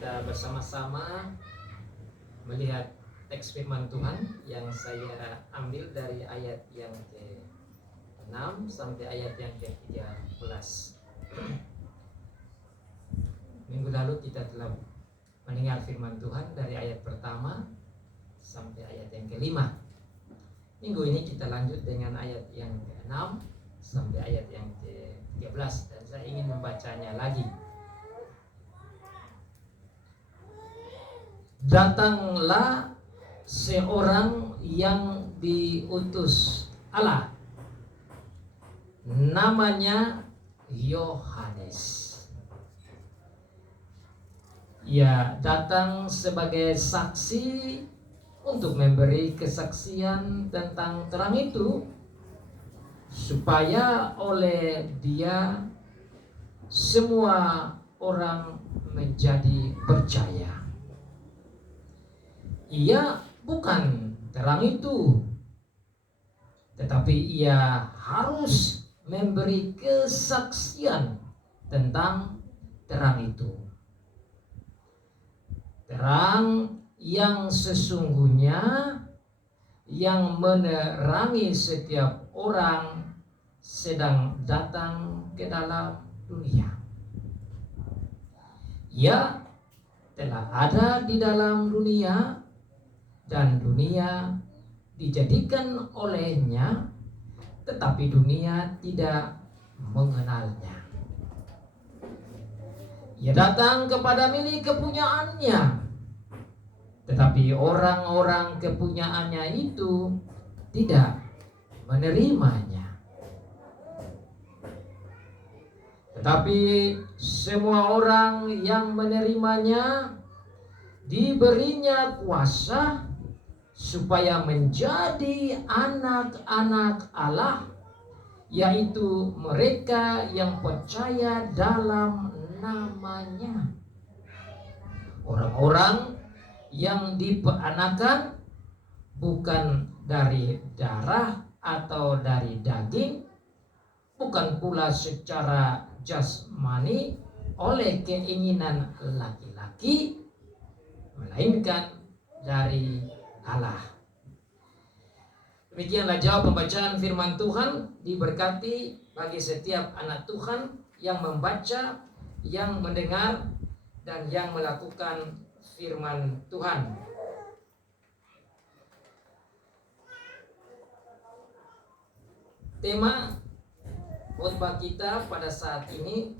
kita bersama-sama melihat teks firman Tuhan yang saya ambil dari ayat yang ke-6 sampai ayat yang ke-13. Minggu lalu kita telah mendengar firman Tuhan dari ayat pertama sampai ayat yang ke-5. Minggu ini kita lanjut dengan ayat yang ke-6 sampai ayat yang ke-13, dan saya ingin membacanya lagi. Datanglah seorang yang diutus Allah, namanya Yohanes. Ia datang sebagai saksi untuk memberi kesaksian tentang terang itu, supaya oleh dia semua orang menjadi percaya. Ia bukan terang itu, tetapi ia harus memberi kesaksian tentang terang itu. Terang yang sesungguhnya yang menerangi setiap orang sedang datang ke dalam dunia. Ia telah ada di dalam dunia, dan dunia dijadikan olehnya, tetapi dunia tidak mengenalnya. Ia datang kepada milik kepunyaannya, tetapi orang-orang kepunyaannya itu tidak menerimanya. Tetapi semua orang yang menerimanya diberinya kuasa supaya menjadi anak-anak Allah, yaitu mereka yang percaya dalam namanya. Orang-orang yang diperanakan bukan dari darah atau dari daging, bukan pula secara jasmani oleh keinginan laki-laki, melainkan dari Allah. Demikianlah jawab pembacaan firman Tuhan. Diberkati bagi setiap anak Tuhan yang membaca, yang mendengar, dan yang melakukan firman Tuhan. Tema khotbah kita pada saat ini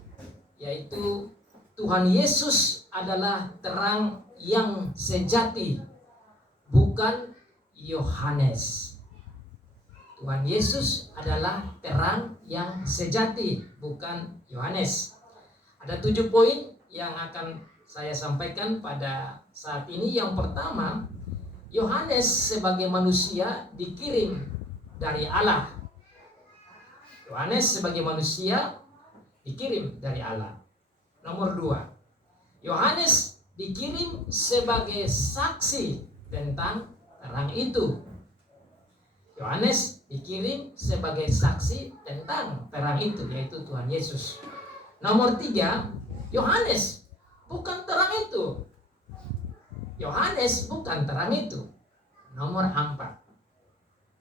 yaitu Tuhan Yesus adalah terang yang sejati, bukan Yohanes. Tuhan Yesus adalah terang yang sejati, bukan Yohanes. Ada 7 poin yang akan saya sampaikan pada saat ini. Yang pertama, Yohanes sebagai manusia dikirim dari Allah. Yohanes sebagai manusia dikirim dari Allah. Nomor 2, Yohanes dikirim sebagai saksi tentang terang itu. Yohanes dikirim sebagai saksi tentang terang itu, yaitu Tuhan Yesus. Nomor 3, Yohanes bukan terang itu. Yohanes bukan terang itu. Nomor 4,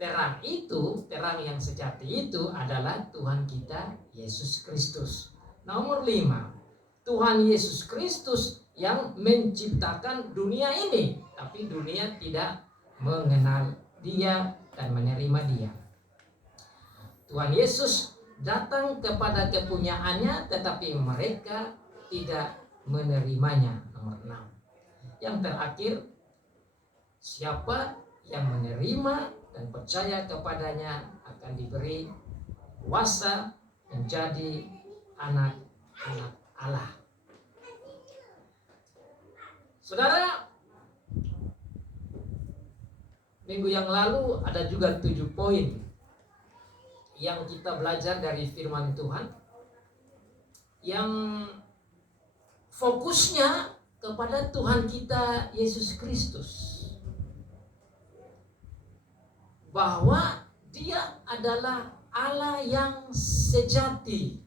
terang itu, terang yang sejati itu adalah Tuhan kita Yesus Kristus. Nomor 5, Tuhan Yesus Kristus yang menciptakan dunia ini, tapi dunia tidak mengenal Dia dan menerima Dia. Tuhan Yesus datang kepada kepunyaannya, tetapi mereka tidak menerimanya. Nomor 6. Yang terakhir, siapa yang menerima dan percaya kepadanya akan diberi kuasa menjadi anak-anak Allah. Saudara, minggu yang lalu ada juga 7 poin yang kita belajar dari firman Tuhan, yang fokusnya kepada Tuhan kita Yesus Kristus, bahwa Dia adalah Allah yang sejati.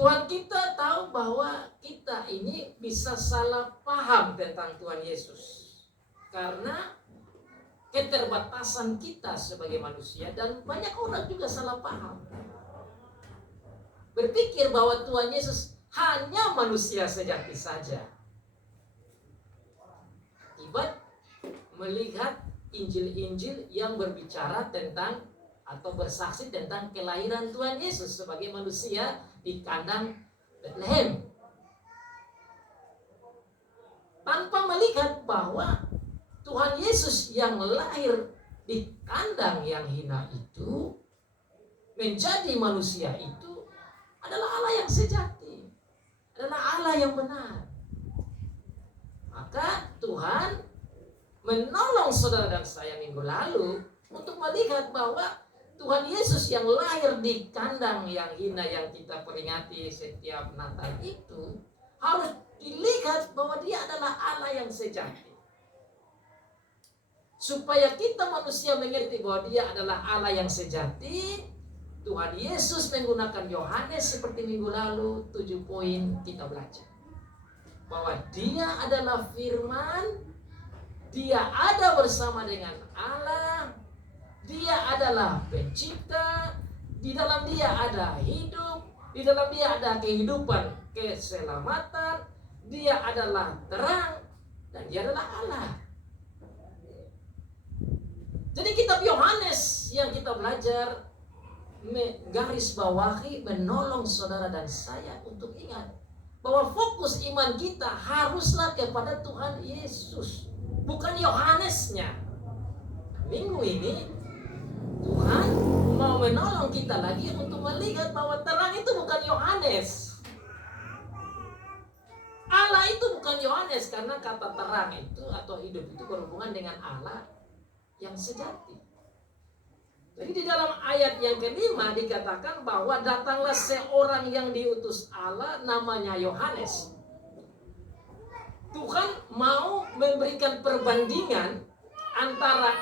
Tuhan kita tahu bahwa kita ini bisa salah paham tentang Tuhan Yesus karena keterbatasan kita sebagai manusia, dan banyak orang juga salah paham, berpikir bahwa Tuhan Yesus hanya manusia sejati saja. Akibat melihat Injil-Injil yang berbicara tentang atau bersaksi tentang kelahiran Tuhan Yesus sebagai manusia di kandang Bethlehem, tanpa melihat bahwa Tuhan Yesus yang lahir di kandang yang hina itu, menjadi manusia itu adalah Allah yang sejati, adalah Allah yang benar. Maka Tuhan menolong saudara dan saya minggu lalu untuk melihat bahwa Tuhan Yesus yang lahir di kandang yang hina yang kita peringati setiap Natal itu harus dilihat bahwa dia adalah Allah yang sejati. Supaya kita manusia mengerti bahwa dia adalah Allah yang sejati, Tuhan Yesus menggunakan Yohanes seperti minggu lalu 7 poin kita belajar. Bahwa dia adalah firman, dia ada bersama dengan Allah, dia adalah pencipta, di dalam dia ada hidup, di dalam dia ada kehidupan, keselamatan, dia adalah terang, dan dia adalah Allah. Jadi kitab Yohanes yang kita belajar menggaris bawahi, menolong saudara dan saya untuk ingat bahwa fokus iman kita haruslah kepada Tuhan Yesus, bukan Yohanesnya. Minggu ini Tuhan mau menolong kita lagi untuk melihat bahwa terang itu bukan Yohanes. Allah itu bukan Yohanes, karena kata terang itu atau hidup itu berhubungan dengan Allah yang sejati. Jadi di dalam ayat yang kelima dikatakan bahwa datanglah seorang yang diutus Allah, namanya Yohanes. Tuhan mau memberikan perbandingan antara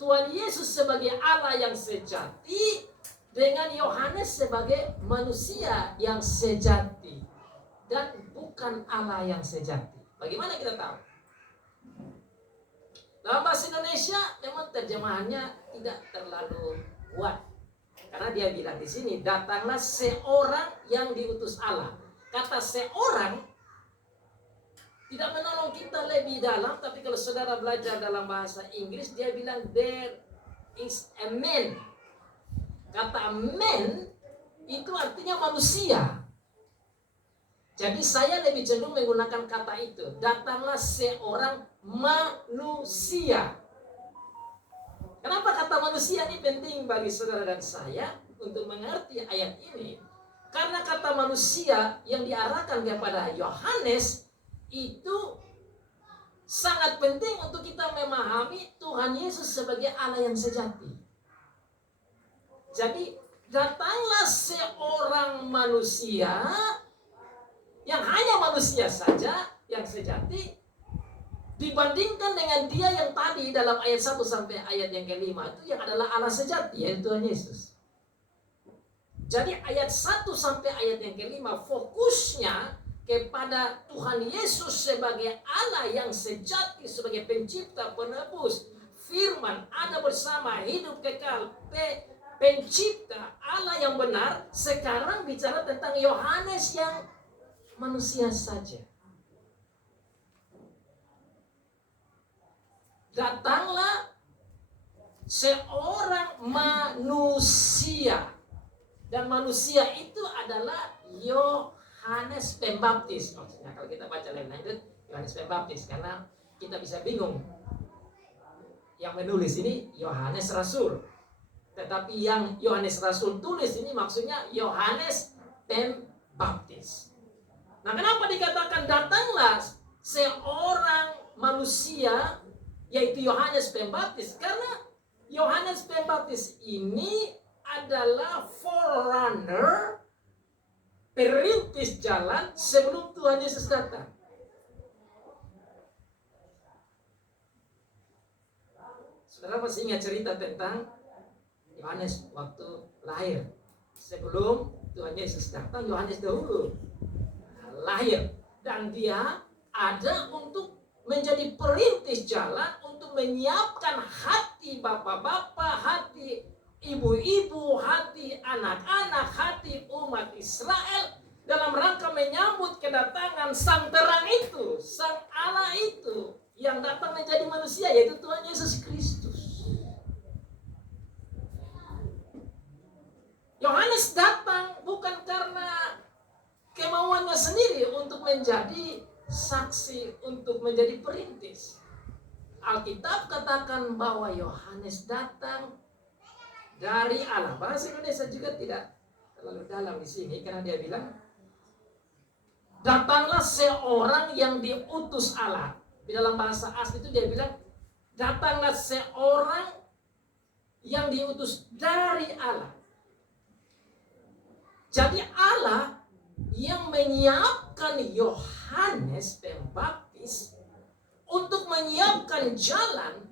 Tuhan Yesus sebagai Allah yang sejati dengan Yohanes sebagai manusia yang sejati dan bukan Allah yang sejati. Bagaimana kita tahu? Dalam bahasa Indonesia memang terjemahannya tidak terlalu kuat, karena dia bilang di sini datanglah seorang yang diutus Allah. Kata seorang tidak menolong kita lebih dalam, tapi kalau saudara belajar dalam bahasa Inggris dia bilang there is a man. Kata man itu artinya manusia. Jadi saya lebih cenderung menggunakan kata itu. Datanglah seorang manusia. Kenapa kata manusia ini penting bagi saudara dan saya untuk mengerti ayat ini? Karena kata manusia yang diarahkan kepada Yohanes itu sangat penting untuk kita memahami Tuhan Yesus sebagai Allah yang sejati. Jadi datanglah seorang manusia yang hanya manusia saja yang sejati, dibandingkan dengan dia yang tadi dalam ayat 1 sampai ayat yang kelima itu yang adalah Allah sejati, yaitu Tuhan Yesus. Jadi ayat 1 sampai ayat yang kelima fokusnya kepada Tuhan Yesus sebagai Allah yang sejati, sebagai pencipta, penebus, firman, ada bersama, hidup kekal, pencipta, Allah yang benar. Sekarang bicara tentang Yohanes yang manusia saja. Datanglah seorang manusia, dan manusia itu adalah Yohanes Pembaptis. Maksudnya kalau kita baca lebih lanjut Yohanes Pembaptis, karena kita bisa bingung. Yang menulis ini Yohanes Rasul, tetapi yang Yohanes Rasul tulis ini maksudnya Yohanes Pembaptis. Nah, kenapa dikatakan datanglah seorang manusia, yaitu Yohanes Pembaptis? Karena Yohanes Pembaptis ini adalah forerunner, perintis jalan sebelum Tuhan Yesus datang. Saudara masih ingat cerita tentang Yohanes waktu lahir sebelum Tuhan Yesus datang, Yohanes dahulu lahir. Dan dia ada untuk menjadi perintis jalan, untuk menyiapkan hati bapak-bapak, hati ibu-ibu, hati anak-anak, hati umat Israel dalam rangka menyambut kedatangan sang terang itu, sang Allah itu yang datang menjadi manusia, yaitu Tuhan Yesus Kristus. Yohanes datang bukan karena kemauannya sendiri untuk menjadi saksi, untuk menjadi perintis. Alkitab katakan bahwa Yohanes datang dari Allah. Bahasa Indonesia juga tidak terlalu dalam di sini karena dia bilang, datanglah seorang yang diutus Allah. Di dalam bahasa asli itu dia bilang, datanglah seorang yang diutus dari Allah. Jadi Allah yang menyiapkan Yohanes Pembaptis untuk menyiapkan jalan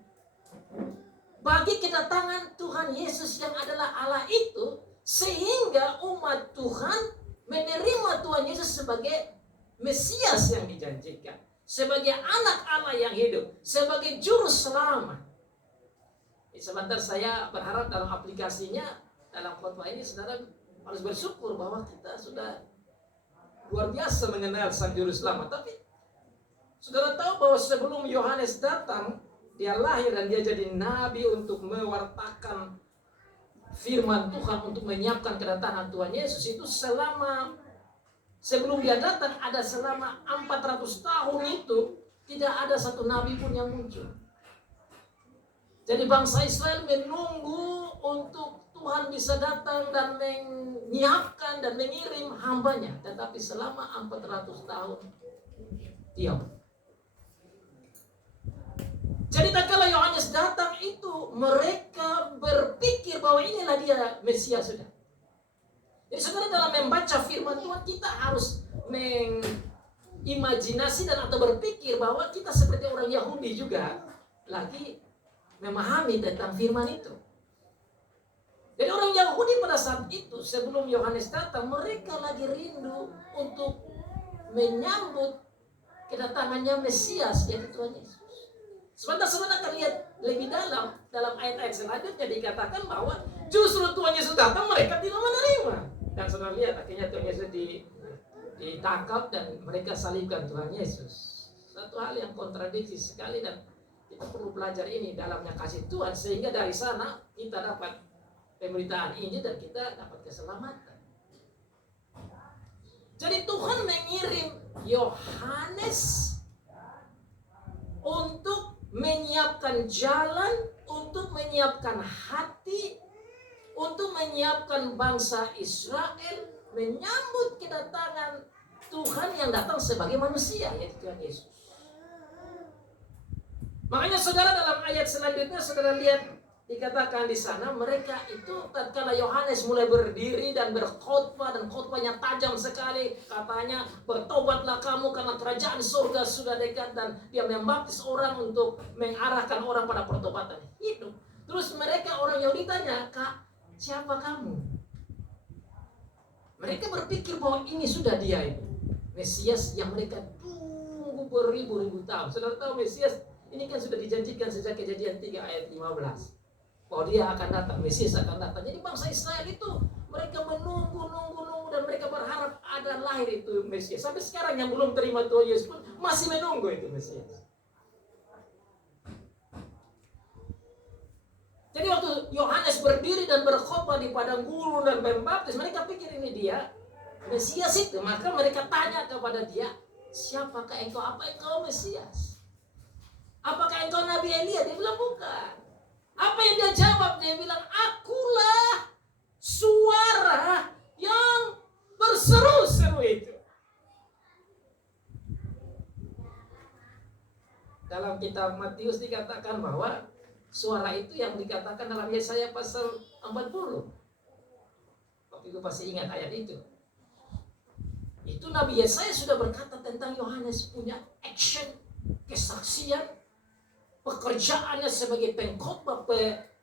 bagi kedatangan Tuhan Yesus yang adalah Allah itu, sehingga umat Tuhan menerima Tuhan Yesus sebagai Mesias yang dijanjikan, sebagai anak Allah yang hidup, sebagai juru selamat. Sebentar saya berharap dalam aplikasinya, dalam khotbah ini saudara harus bersyukur bahwa kita sudah luar biasa mengenal sang juru selamat. Tapi saudara tahu bahwa sebelum Yohanes datang, dia lahir dan dia jadi nabi untuk mewartakan firman Tuhan, untuk menyiapkan kedatangan Tuhan Yesus. Itu sebelum dia datang, ada selama 400 tahun itu tidak ada satu nabi pun yang muncul. Jadi bangsa Israel menunggu untuk Tuhan bisa datang dan menyiapkan dan mengirim hambanya. Tetapi selama 400 tahun diam. Jadi tatkala Yohanes datang itu, mereka berpikir bahwa inilah dia Mesias sudah. Jadi saudara, dalam membaca firman Tuhan, kita harus mengimajinasi dan atau berpikir bahwa kita seperti orang Yahudi juga lagi memahami tentang firman itu. Jadi orang Yahudi pada saat itu, sebelum Yohanes datang, mereka lagi rindu untuk menyambut kedatangannya Mesias, yaitu Tuhan Yesus. Sebentar akan lihat lebih dalam ayat-ayat selanjutnya dikatakan bahwa justru Tuhan Yesus datang, mereka tidak menerima. Dan saudara lihat akhirnya Tuhan Yesus ditangkap dan mereka salibkan Tuhan Yesus. Satu hal yang kontradiksi sekali, dan kita perlu belajar ini dalamnya kasih Tuhan, sehingga dari sana kita dapat pemberitaan Injil dan kita dapat keselamatan. Jadi Tuhan mengirim Yohanes untuk menyiapkan jalan, untuk menyiapkan hati, untuk menyiapkan bangsa Israel menyambut kedatangan Tuhan yang datang sebagai manusia, yaitu Tuhan Yesus. Makanya saudara, dalam ayat selanjutnya saudara lihat dikatakan di sana, mereka itu tatkala Yohanes mulai berdiri dan berkhotbah, dan khotbahnya tajam sekali, katanya bertobatlah kamu karena kerajaan surga sudah dekat, dan dia membaptis orang untuk mengarahkan orang pada pertobatan hidup. Terus mereka, orang Yahudi tanya, "Kak, siapa kamu?" Mereka berpikir bahwa ini sudah dia itu Mesias yang mereka tunggu beribu-ribu tahun. Saudara tahu Mesias ini kan sudah dijanjikan sejak Kejadian 3 ayat 15. Bahwa dia akan datang, Mesias akan datang. Jadi bangsa Israel itu mereka menunggu dan mereka berharap ada lahir itu Mesias. Sampai sekarang yang belum terima Tuhan Yesus pun masih menunggu itu Mesias. Jadi waktu Yohanes berdiri dan berkhotbah di padang gurun dan membaptis, mereka pikir ini dia Mesias itu. Maka mereka tanya kepada dia, "Siapakah engkau? Apa engkau Mesias? Apakah engkau Nabi Elia?" Dia bilang, "Bukan." Apa yang dia jawab? Dia bilang, "Akulah suara yang berseru-seru itu." Dalam kitab Matius dikatakan bahwa suara itu yang dikatakan dalam Yesaya pasal 40. Waktu itu pasti ingat ayat itu. Itu Nabi Yesaya sudah berkata tentang Yohanes punya action, kesaksian, pekerjaannya sebagai pengkhotbah,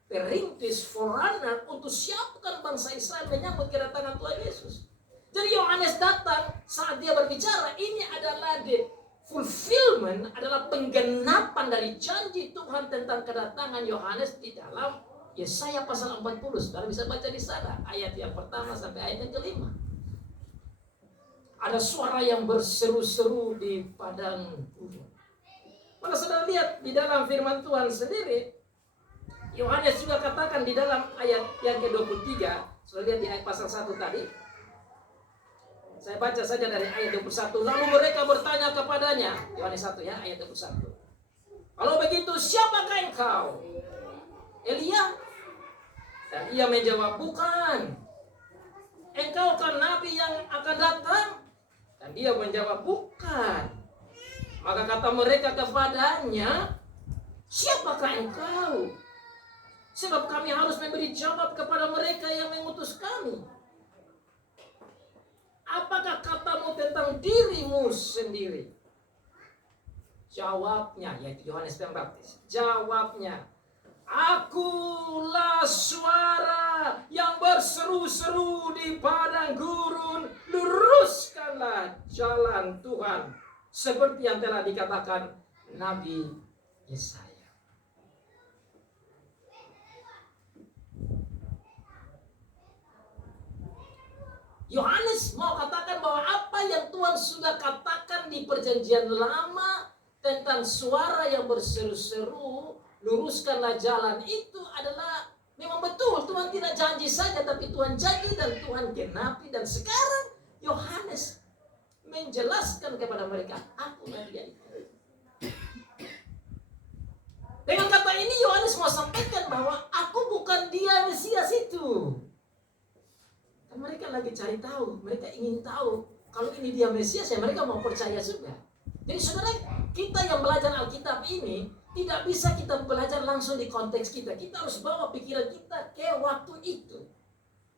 perintis, forerunner untuk siapkan bangsa Israel menyambut kedatangan Tuhan Yesus. Jadi Yohanes datang saat dia berbicara, ini adalah the fulfillment, adalah penggenapan dari janji Tuhan tentang kedatangan Yohanes di dalam Yesaya pasal 40. Saudara bisa baca di sana ayat yang pertama sampai ayat yang kelima. Ada suara yang berseru-seru di padang gurun. Maka saudara lihat di dalam firman Tuhan sendiri, Yohanes juga katakan di dalam ayat yang ke-23. Saudara lihat di ayat pasal 1 tadi. Saya baca saja dari ayat 21. Lalu mereka bertanya kepadanya, Yohanes 1 ya, ayat 21. Kalau begitu, siapakah engkau? Elia? Dan ia menjawab, bukan. Engkau kan nabi yang akan datang? Dan dia menjawab, bukan. Maka kata mereka kepadanya, siapakah engkau? Sebab kami harus memberi jawab kepada mereka yang mengutus kami. Apakah katamu tentang dirimu sendiri? Jawabnya, yaitu Yohanes Pembaptis. Jawabnya, akulah suara yang berseru-seru di padang gurun. Luruskanlah jalan Tuhan. Seperti yang telah dikatakan Nabi Yesaya. Yohanes mau katakan bahwa apa yang Tuhan sudah katakan di perjanjian lama tentang suara yang berseru-seru, luruskanlah jalan, itu adalah memang betul. Tuhan tidak janji saja, tapi Tuhan janji dan Tuhan genapi. Dan sekarang Yohanes menjelaskan kepada mereka, akulah dia itu. Dengan kata ini Yohanes mau sampaikan bahwa aku bukan dia Mesias itu. Mereka lagi cari tahu, mereka ingin tahu kalau ini dia Mesias, ya mereka mau percaya juga. Jadi saudara, kita yang belajar Alkitab ini tidak bisa kita belajar langsung di konteks kita. Kita harus bawa pikiran kita ke waktu itu.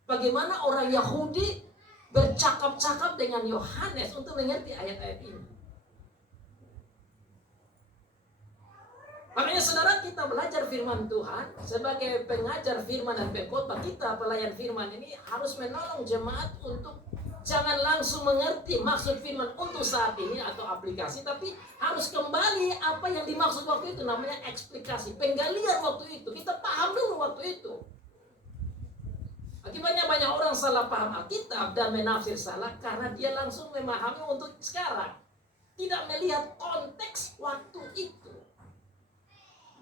Bagaimana orang Yahudi bercakap-cakap dengan Yohanes untuk mengerti ayat-ayat ini. Makanya saudara, kita belajar firman Tuhan sebagai pengajar firman dan pengkhotbah, kita pelayan firman ini harus menolong jemaat untuk jangan langsung mengerti maksud firman untuk saat ini atau aplikasi, tapi harus kembali apa yang dimaksud waktu itu, namanya eksplikasi, penggalian waktu itu. Kita paham dulu waktu itu. Akibatnya banyak orang salah paham Alkitab dan menafsir salah karena dia langsung memahami untuk sekarang, tidak melihat konteks waktu itu.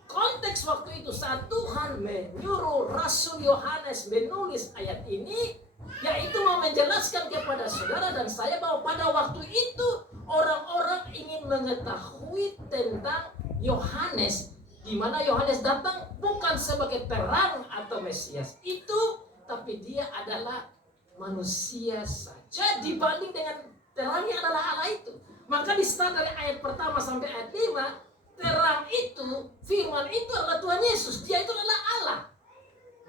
Konteks waktu itu saat Tuhan menyuruh Rasul Yohanes menulis ayat ini, yaitu mau menjelaskan kepada saudara dan saya bahwa pada waktu itu orang-orang ingin mengetahui tentang Yohanes, di mana Yohanes datang bukan sebagai terang atau Mesias itu, tapi dia adalah manusia saja dibanding dengan terangnya adalah Allah itu. Maka di start dari ayat pertama sampai ayat 5, terang itu, firman itu adalah Tuhan Yesus. Dia itu adalah Allah.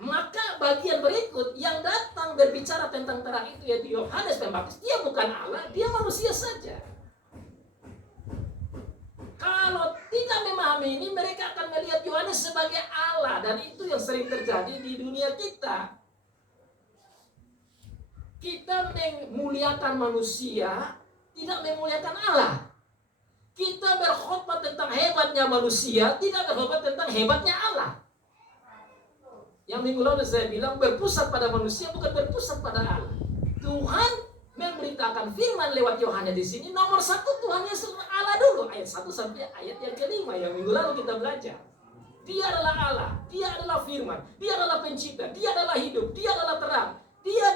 Maka bagian berikut yang datang berbicara tentang terang itu, yaitu Yohanes Pembaptis. Dia bukan Allah, dia manusia saja. Kalau tidak memahami ini, mereka akan melihat Yohanes sebagai Allah. Dan itu yang sering terjadi di dunia kita. Kita memuliakan manusia, tidak memuliakan Allah. Kita berkhotbah tentang hebatnya manusia, tidak berkhotbah tentang hebatnya Allah. Yang minggu lalu saya bilang berpusat pada manusia, bukan berpusat pada Allah. Tuhan memberitakan firman lewat Yohanes di sini. Nomor satu, Tuhan Yesus Allah dulu. Ayat 1 sampai ayat yang kelima yang minggu lalu kita belajar. Dia adalah Allah, dia adalah firman, dia adalah pencipta, dia adalah hidup, dia adalah terang. Dia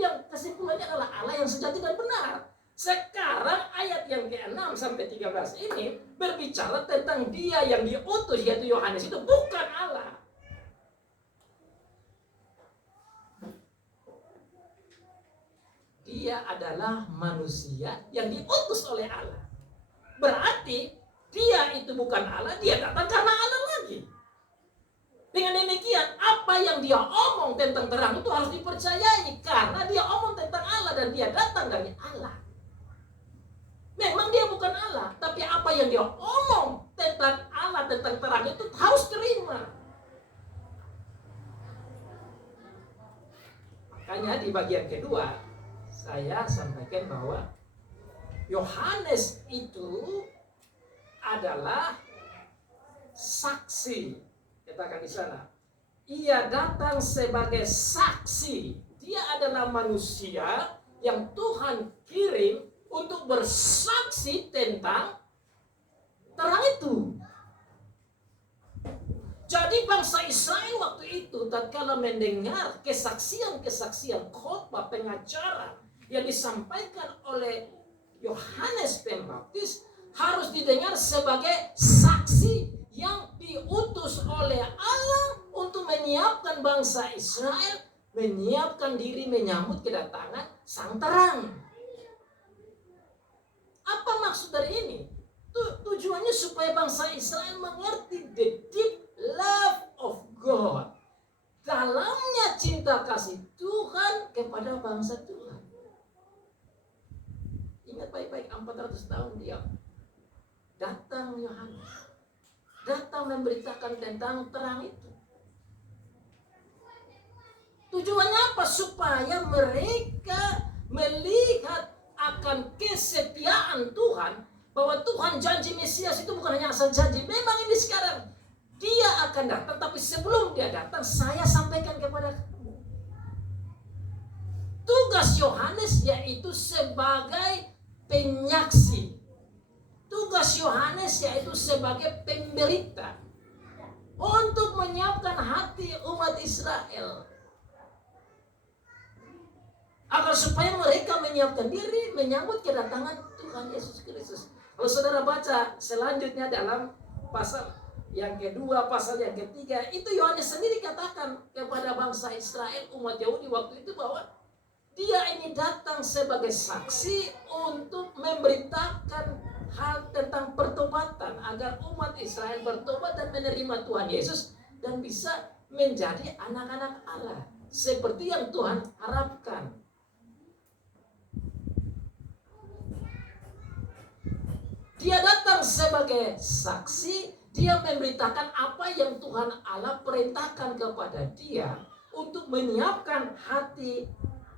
yang kesimpulannya adalah Allah yang sejati dan benar. Sekarang ayat yang ke-6 sampai 13 ini berbicara tentang dia yang diutus, yaitu Yohanes itu bukan Allah. Dia adalah manusia yang diutus oleh Allah. Berarti dia itu bukan Allah, dia datang karena Allah lagi. Dengan demikian, apa yang dia omong tentang terang itu harus dipercayai karena dia omong tentang Allah dan dia datang dari Allah. Memang dia bukan Allah, tapi apa yang dia omong tentang Allah, tentang terang itu harus terima. Makanya di bagian kedua saya sampaikan bahwa Yohanes itu adalah saksi. Katakan di sana, ia datang sebagai saksi. Dia adalah manusia yang Tuhan kirim untuk bersaksi tentang terang itu. Jadi bangsa Israel waktu itu tatkala mendengar kesaksian-kesaksian khotbah pengajaran yang disampaikan oleh Yohanes Pembaptis harus didengar sebagai saksi yang diutus oleh Allah untuk menyiapkan bangsa Israel, menyiapkan diri menyambut kedatangan Sang Terang. Apa maksud dari ini? Tujuannya supaya bangsa Israel mengerti the deep love of God, dalamnya cinta kasih Tuhan kepada bangsa Tuhan. Ingat baik-baik, 400 tahun dia datang Yohanes, datang memberitakan tentang terang itu. Tujuannya apa? Supaya mereka melihat akan kesetiaan Tuhan, bahwa Tuhan janji Mesias itu bukan hanya asal janji. Memang ini sekarang dia akan datang, tapi sebelum dia datang saya sampaikan kepada kamu. Tugas Yohanes yaitu sebagai penyaksi. Tugas Yohanes yaitu sebagai pemberita untuk menyiapkan hati umat Israel, agar supaya mereka menyiapkan diri menyambut kedatangan Tuhan Yesus Kristus. Kalau saudara baca selanjutnya dalam pasal yang kedua, pasal yang ketiga, itu Yohanes sendiri katakan kepada bangsa Israel, umat Yahudi waktu itu, bahwa dia ini datang sebagai saksi untuk memberitakan hal tentang pertobatan, agar umat Israel bertobat dan menerima Tuhan Yesus dan bisa menjadi anak-anak Allah seperti yang Tuhan harapkan. Dia datang sebagai saksi, dia memberitakan apa yang Tuhan Allah perintahkan kepada dia untuk menyiapkan hati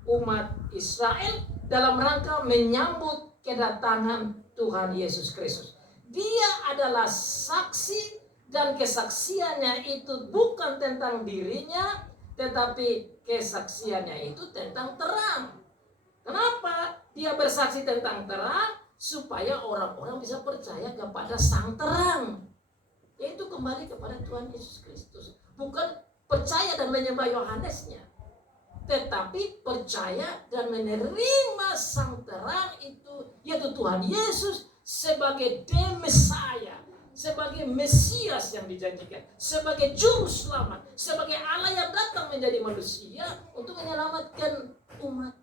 umat Israel dalam rangka menyambut kedatangan Tuhan Yesus Kristus. Dia adalah saksi, dan kesaksiannya itu bukan tentang dirinya, tetapi kesaksiannya itu tentang terang. Kenapa dia bersaksi tentang terang? Supaya orang-orang bisa percaya kepada Sang Terang, yaitu kembali kepada Tuhan Yesus Kristus. Bukan percaya dan menyembah Yohanesnya, tetapi percaya dan menerima Sang Terang itu, yaitu Tuhan Yesus sebagai Mesias, sebagai Mesias yang dijanjikan, sebagai juru selamat, sebagai Allah yang datang menjadi manusia untuk menyelamatkan umat.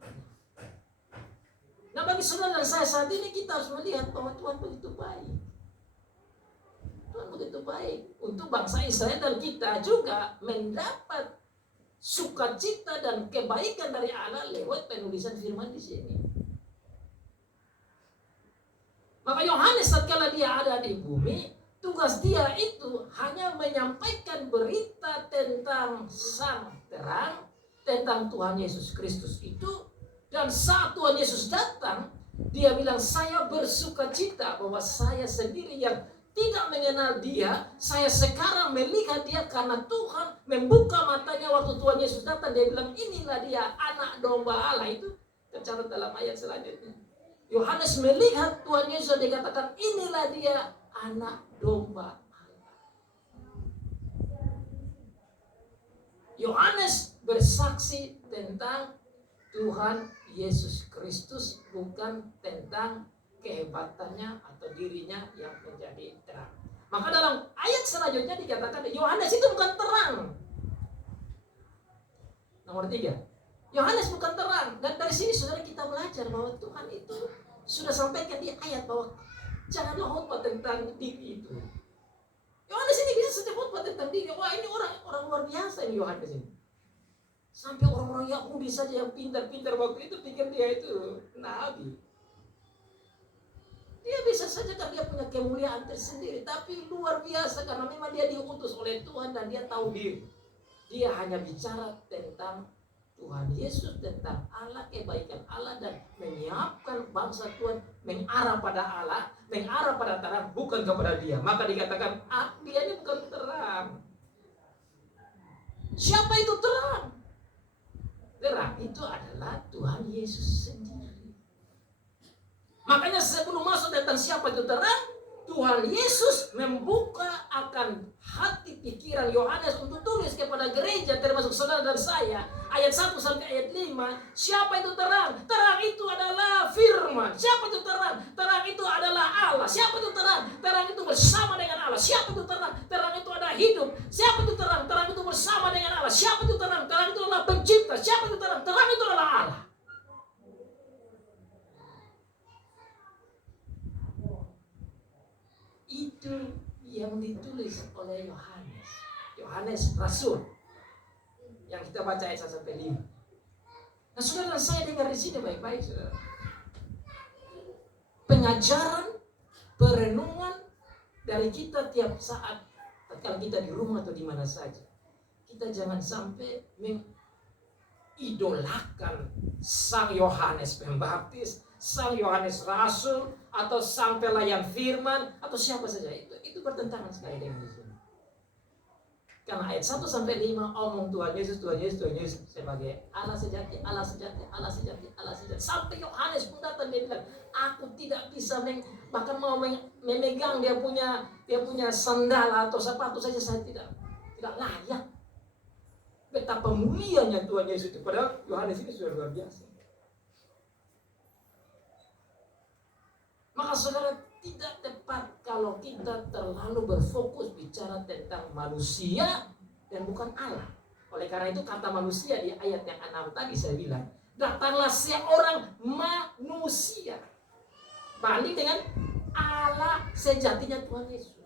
Nah, bagi saudara dan saya saat ini, kita harus melihat bahwa Tuhan begitu baik. Tuhan begitu baik untuk bangsa Israel, dan kita juga mendapat sukacita dan kebaikan dari Allah lewat penulisan firman di sini. Maka Yohanes tatkala dia ada di bumi, tugas dia itu hanya menyampaikan berita tentang Sang Terang, tentang Tuhan Yesus Kristus itu. Dan saat Tuhan Yesus datang, dia bilang, saya bersukacita bahwa saya sendiri yang tidak mengenal dia, saya sekarang melihat dia karena Tuhan membuka matanya waktu Tuhan Yesus datang. Dia bilang, inilah dia anak domba Allah. Itu tercatat dalam ayat selanjutnya. Yohanes melihat Tuhan Yesus, dia katakan, inilah dia anak domba Allah. Yohanes bersaksi tentang Tuhan Yesus Kristus, bukan tentang kehebatannya atau dirinya yang menjadi terang. Maka dalam ayat selanjutnya dikatakan Yohanes itu bukan terang. Nomor 3, Yohanes bukan terang. Dan dari sini saudara kita belajar bahwa Tuhan itu sudah sampaikan di ayat bahwa janganlah khotbah tentang diri itu. Yohanes ini bisa saja khotbah tentang diri. Wah, ini orang luar biasa ini Yohanes ini. Sampai orang-orang Yahudi saja yang pintar-pintar waktu itu pikir dia itu nabi. Dia bisa saja karena dia punya kemuliaan tersendiri, tapi luar biasa karena memang dia diutus oleh Tuhan dan dia tahu diri. Dia hanya bicara tentang Tuhan Yesus tentang Allah, kebaikan Allah, dan menyiapkan bangsa Tuhan mengarah pada Allah, mengarah pada terang, bukan kepada Dia. Maka dikatakan Dia ini bukan terang. Siapa itu terang? Terang itu adalah Tuhan Yesus sendiri. Makanya sebelum masuk tentang siapa itu terang, Tuhan Yesus membuka akan hati pikiran Yohanes untuk tulis kepada gereja, termasuk saudara dan saya, ayat 1 sampai ayat 5. Siapa itu terang? Terang itu adalah firman. Siapa itu terang? Terang itu adalah Allah. Siapa itu terang? Terang itu bersama dengan Allah. Siapa itu terang? Terang itu ada hidup. Siapa itu terang? Terang itu bersama dengan Allah. Siapa itu terang? Terang itu adalah pencipta. Siapa itu terang? Terang itu adalah Allah. Itu yang ditulis oleh Yohanes Rasul, yang kita baca ayat 1 sampai 5. Nah, saudara, saya dengar di sini baik-baik, saudara. Pengajaran, perenungan dari kita tiap saat, kalau kita di rumah atau di mana saja, kita jangan sampai mengidolakan Sang Yohanes Pembaptis, Sang Yohanes Rasul, atau sang pelayan firman, atau siapa saja. Itu bertentangan sekali dengan di sini. Karena ayat 1 sampai 5 omong Tuhan Yesus sebagai Allah sejati, Allah sejati, Allah sejati, Allah sejati. Sampai Yohanes pun datang, dia bilang, aku tidak bisa bahkan mau memegang dia punya sandal atau sepatu saja, saya tidak layak. Betapa mulianya Tuhan Yesus itu. Padahal Yohanes ini sudah luar biasa. Maka saudara, tidak tepat kalau kita terlalu berfokus bicara tentang manusia dan bukan Allah. Oleh karena itu kata manusia di ayat yang 6 tadi saya bilang, datanglah seorang manusia banding dengan Allah sejatinya Tuhan Yesus.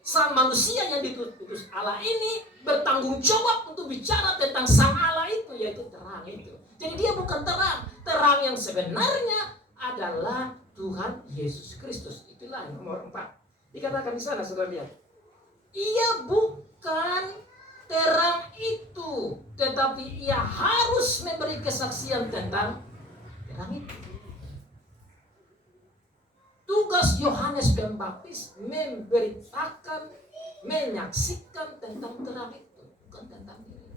Sang manusia yang diutus Allah ini bertanggung jawab untuk bicara tentang sang Allah itu, yaitu terang itu. Jadi dia bukan terang. Terang yang sebenarnya adalah Tuhan Yesus Kristus. Itulah yang nomor 4. Dikatakan di sana, saudara lihat. Ia bukan terang itu, tetapi ia harus memberi kesaksian tentang terang itu. Tugas Yohanes Pembaptis memberitakan, menyaksikan tentang terang itu, bukan tentang diri.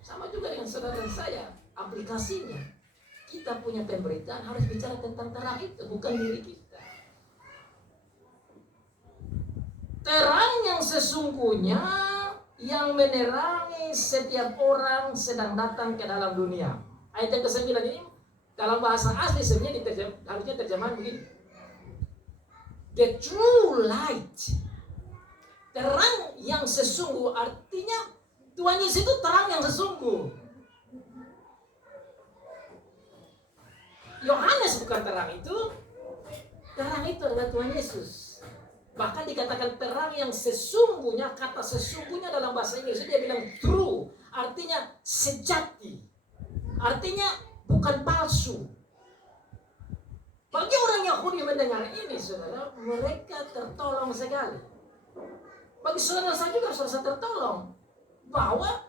Sama juga dengan saudara dan saya, aplikasinya. Kita punya pemberitaan harus bicara tentang terang itu, bukan diri kita. Terang yang sesungguhnya yang menerangi setiap orang sedang datang ke dalam dunia. Ayat yang ke-9 ini dalam bahasa asli sebenarnya harusnya terjemahan begini. The true light. Terang yang sesungguh artinya Tuhan Yesus itu terang yang sesungguh. Yohanes bukan terang itu. Terang itu adalah Tuhan Yesus. Bahkan dikatakan terang yang sesungguhnya. Kata sesungguhnya dalam bahasa Inggris dia bilang true, artinya sejati, artinya bukan palsu. Bagi orang Yahudi mendengar ini, saudara, mereka tertolong sekali. Bagi saudara saya juga serasa tertolong bahwa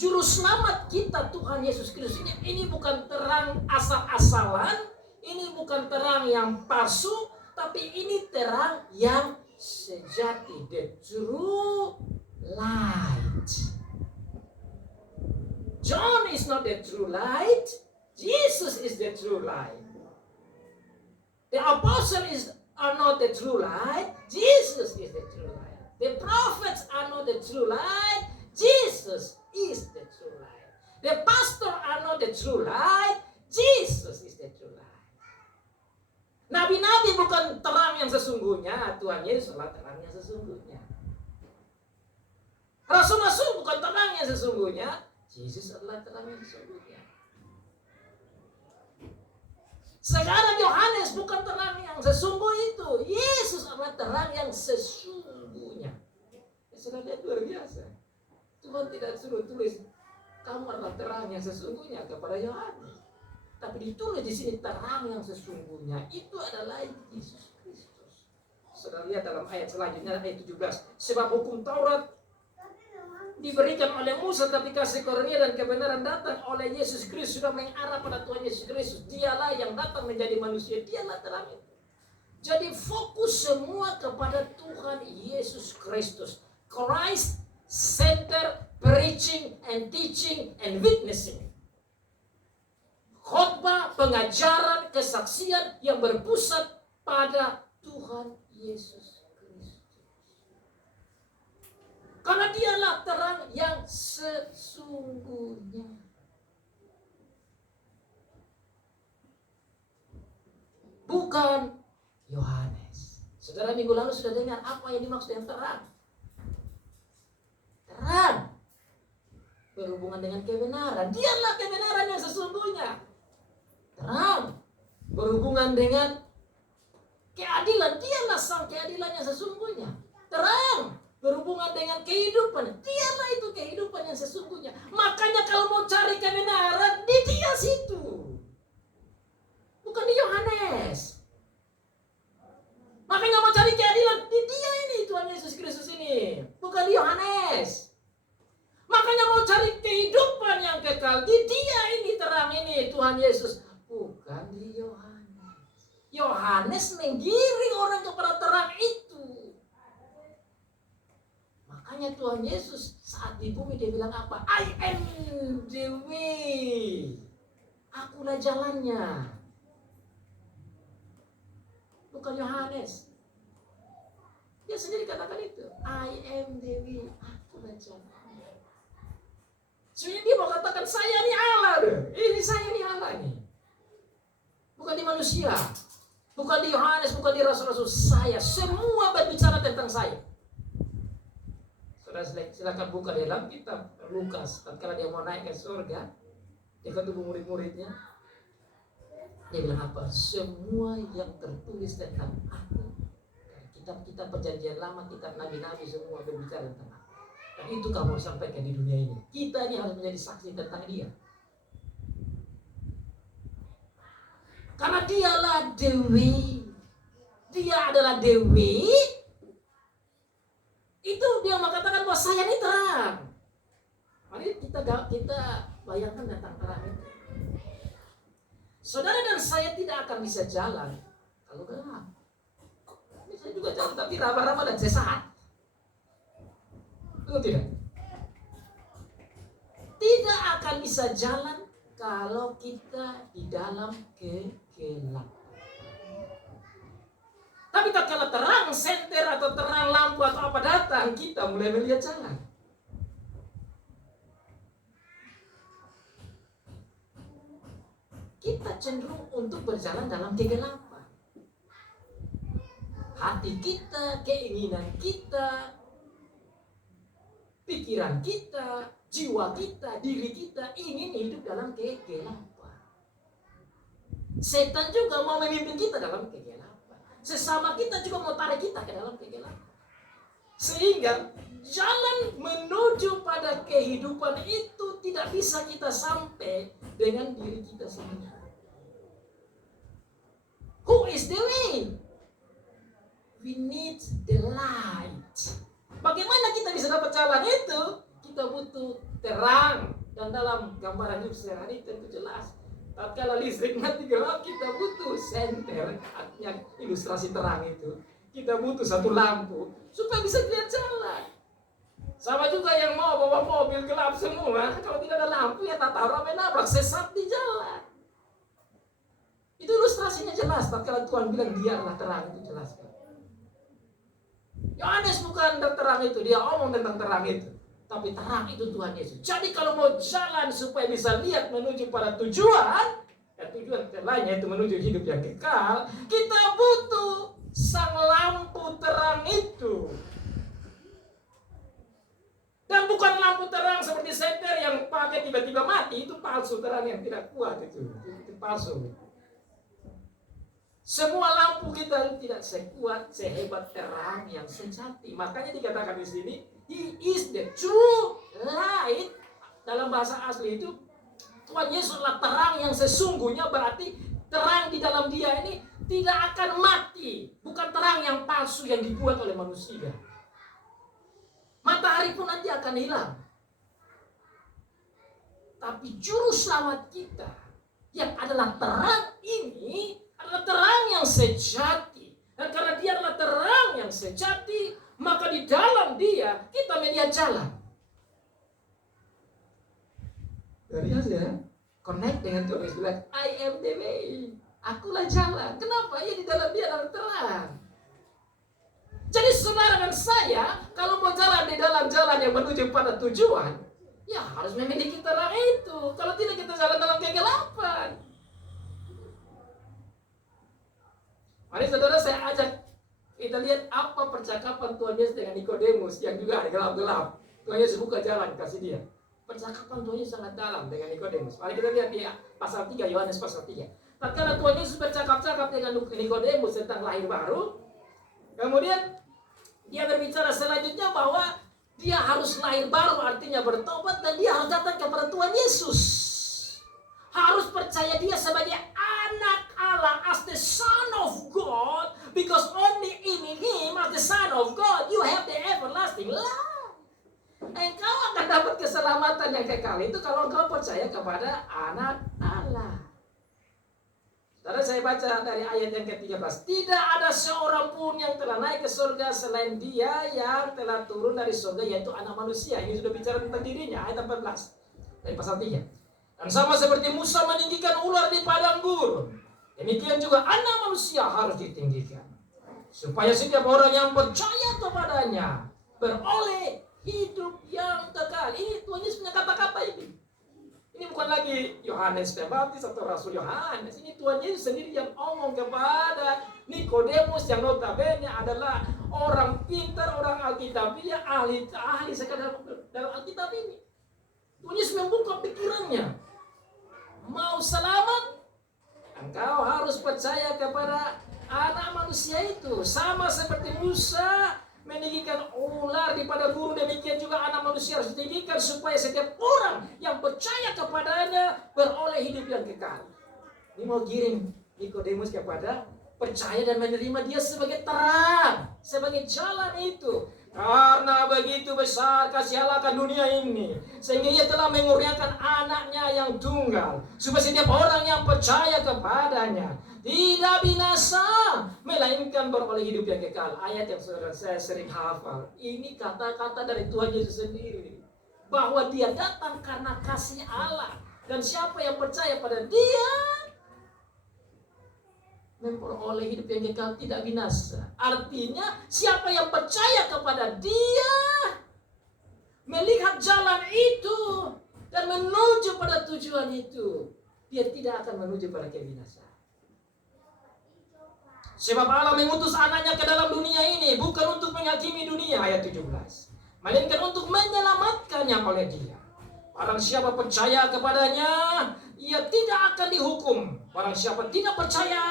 Juru selamat kita Tuhan Yesus Kristus ini bukan terang asal-asalan, ini bukan terang yang palsu, tapi ini terang yang sejati, the true light. John is not the true light, Jesus is the true light. The apostles are not the true light, Jesus is the true light. The prophets are not the true light, Jesus is the true light. The pastor are not the true light, Jesus is the true light. Nabi-nabi bukan terang yang sesungguhnya, Tuhan Yesus adalah terang yang sesungguhnya. Rasul-rasul bukan terang yang sesungguhnya, Yesus adalah terang yang sesungguhnya. Sekarang Yohanes bukan terang yang sesungguh itu, Yesus adalah terang yang sesungguhnya. Sudah lihat luar biasa. Tuhan tidak suruh tulis kamu adalah terang yang sesungguhnya kepada Yohanes, tapi ditulis di sini terang yang sesungguhnya itu adalah Yesus Kristus. Saudara lihat dalam ayat selanjutnya, ayat 17. Sebab hukum Taurat diberikan oleh Musa, tapi kasih karunia dan kebenaran datang oleh Yesus Kristus, sudah mengarah pada Tuhan Yesus Kristus. Dialah yang datang menjadi manusia, dialah terang itu. Jadi fokus semua kepada Tuhan Yesus Kristus. Christ center preaching and teaching and witnessing. Khotbah, pengajaran, kesaksian yang berpusat pada Tuhan Yesus Kristus. Karena dialah terang yang sesungguhnya. Bukan Yohanes. Saudara, minggu lalu sudah dengar apa yang dimaksud yang terang. Terang berhubungan dengan kebenaran. Dialah kebenaran yang sesungguhnya. Terang berhubungan dengan keadilan. Dialah sang keadilan yang sesungguhnya. Terang berhubungan dengan kehidupan. Dialah itu kehidupan yang sesungguhnya. Makanya kalau mau cari kebenaran, di dia situ. Bukan di Yohanes. Makanya mau cari keadilan, di dia ini, Tuhan Yesus Kristus ini. Bukan di Yohanes. Makanya mau cari kehidupan yang kekal, di dia ini, terang ini, Tuhan Yesus. Bukan di Yohanes. Yohanes menggiring orang kepada terang itu. Makanya Tuhan Yesus saat di bumi dia bilang apa? I am the way. Akulah jalannya. Bukan Yohanes. Dia sendiri katakan itu. I am the way. Akulah jalannya. Sebenarnya dia mau katakan saya ini Allah. Ini saya ini Allah nih. Bukan di manusia. Bukan di Yohanes, bukan di rasul-rasul. Saya. Semua berbicara tentang saya. Saudara silakan buka di dalam kitab Lukas. Tatkala dia mau naik ke surga, dia ketemu murid-muridnya. Dia bilang apa? Semua yang tertulis tentang aku, kitab-kitab perjanjian lama, kitab nabi-nabi, semua berbicara tentang aku. Dan itu kamu sampaikan di dunia ini. Kita ini harus menjadi saksi tentang dia. Karena dialah Dewi. Dia adalah Dewi. Itu dia mengatakan bahwa saya ini terang. Mari kita bayangkan tentang terang itu. Saudara dan saya tidak akan bisa jalan kalau gelap. Bisa juga jalan tapi raba-raba dan sesaat. Betul tidak? Tidak akan bisa jalan kalau kita di dalam kegelapan. Tapi kalau terang senter atau terang lampu atau apa datang, kita mulai melihat jalan. Kita cenderung untuk berjalan dalam kegelapan. Hati kita, keinginan kita, pikiran kita, jiwa kita, diri kita ingin hidup dalam kegelapan. Setan juga mau memimpin kita dalam kegelapan. Sesama kita juga mau tarik kita ke dalam kegelapan. Sehingga jalan menuju pada kehidupan itu tidak bisa kita sampai dengan diri kita sendiri. Who is the way? We need the light. Bagaimana kita bisa dapat jalan itu? Kita butuh terang. Dan dalam gambaran hidup sehari tentu jelas. Tatkala listrik mati gelap, kita butuh senter. Artinya ilustrasi terang itu. Kita butuh satu lampu supaya bisa lihat jalan. Sama juga yang mau bawa mobil gelap semua, kalau tidak ada lampu ya tak tahu ramai nabrak, sesat di jalan. Itu ilustrasinya jelas. Tatkala Tuhan bilang dia adalah terang, itu jelas kan. Yohanes bukan terang itu, dia omong tentang terang itu. Tapi terang itu Tuhan Yesus. Jadi kalau mau jalan supaya bisa lihat menuju pada tujuan, ya tujuan lainnya itu menuju hidup yang kekal, kita butuh sang lampu terang itu. Dan bukan lampu terang seperti senter yang pakai tiba-tiba mati, itu palsu, terang yang tidak kuat itu palsu. Semua lampu kita tidak sekuat, sehebat terang yang sejati. Makanya dikatakan di sini, He is the true light. Dalam bahasa asli itu, Tuhan Yesus adalah terang yang sesungguhnya, berarti terang di dalam dia ini tidak akan mati. Bukan terang yang palsu yang dibuat oleh manusia. Matahari pun nanti akan hilang. Tapi juru selamat kita yang adalah terang ini adalah terang yang sejati. Dan karena dia adalah terang yang sejati, maka di dalam dia kita melihat jalan. Dari hasilnya connect dengan Tuhan Yesus bilang, I am the way. Akulah jalan. Kenapa? Ya di dalam dia adalah terang. Jadi saudara dan saya, kalau mau jalan di dalam jalan yang menuju pada tujuan, ya harus memiliki terang itu. Kalau tidak, kita jalan dalam kegelapan. Mari saudara, saya ajak kita lihat apa percakapan Tuhan Yesus dengan Nikodemus yang juga ada gelap-gelap. Tuhan Yesus buka jalan, kasih dia. Percakapan Tuhan Yesus sangat dalam dengan Nikodemus. Mari kita lihat di pasal 3, Yohanes pasal 3. Tatkala Tuhan Yesus bercakap-cakap dengan Nikodemus tentang lahir baru, kemudian dia berbicara selanjutnya bahwa dia harus lahir baru, artinya bertobat, dan dia harus datang kepada Tuhan Yesus. Harus percaya dia sebagai anak Allah, as the Son of God, because only in Him, as the Son of God, you have the everlasting life. Engkau akan dapat keselamatan yang kekal itu kalau engkau percaya kepada anak Allah. Saudara, saya baca dari ayat yang ke-13. Tidak ada seorang pun yang telah naik ke surga selain dia yang telah turun dari surga, yaitu anak manusia. Ini sudah bicara tentang dirinya, ayat 14 dari pasal 3. Dan sama seperti Musa meninggikan ular di padang gurun, demikian juga anak manusia harus ditinggikan, supaya setiap orang yang percaya kepadanya beroleh hidup yang kekal. Ini Tuhan Yesus punya kata-kata ini. Ini bukan lagi Yohanes Pembaptis atau Rasul Yohanes. Ini Tuhan Yesus sendiri yang ngomong kepada Nikodemus yang notabene adalah orang pintar, orang Alkitabiah, ahli sekadar dalam Alkitab ini. Tuhan Yesus membuka pikirannya. Mau selamat, engkau harus percaya kepada anak manusia itu. Sama seperti Musa meninggikan ular di padang gurun, demikian juga anak manusia harus ditinggikan supaya setiap orang yang percaya kepadanya beroleh hidup yang kekal. Ini mau kirim Nikodemus kepada percaya dan menerima dia sebagai terang, sebagai jalan itu. Karena begitu besar kasih Allah akan dunia ini, sehingga ia telah mengurniakan anaknya yang tunggal, supaya setiap orang yang percaya kepadanya tidak binasa, melainkan beroleh hidup yang kekal. Ayat yang saudara saya sering hafal. Ini kata-kata dari Tuhan Yesus sendiri, bahwa dia datang karena kasih Allah, dan siapa yang percaya pada dia memperoleh hidup yang kekal, tidak binasa. Artinya siapa yang percaya kepada dia, melihat jalan itu dan menuju pada tujuan itu, dia tidak akan menuju pada kebinasaan. Sebab Allah mengutus anaknya ke dalam dunia ini bukan untuk menghakimi dunia, ayat 17, melainkan untuk menyelamatkannya oleh dia. Barang siapa percaya kepadanya, ia tidak akan dihukum. Barang siapa tidak percaya,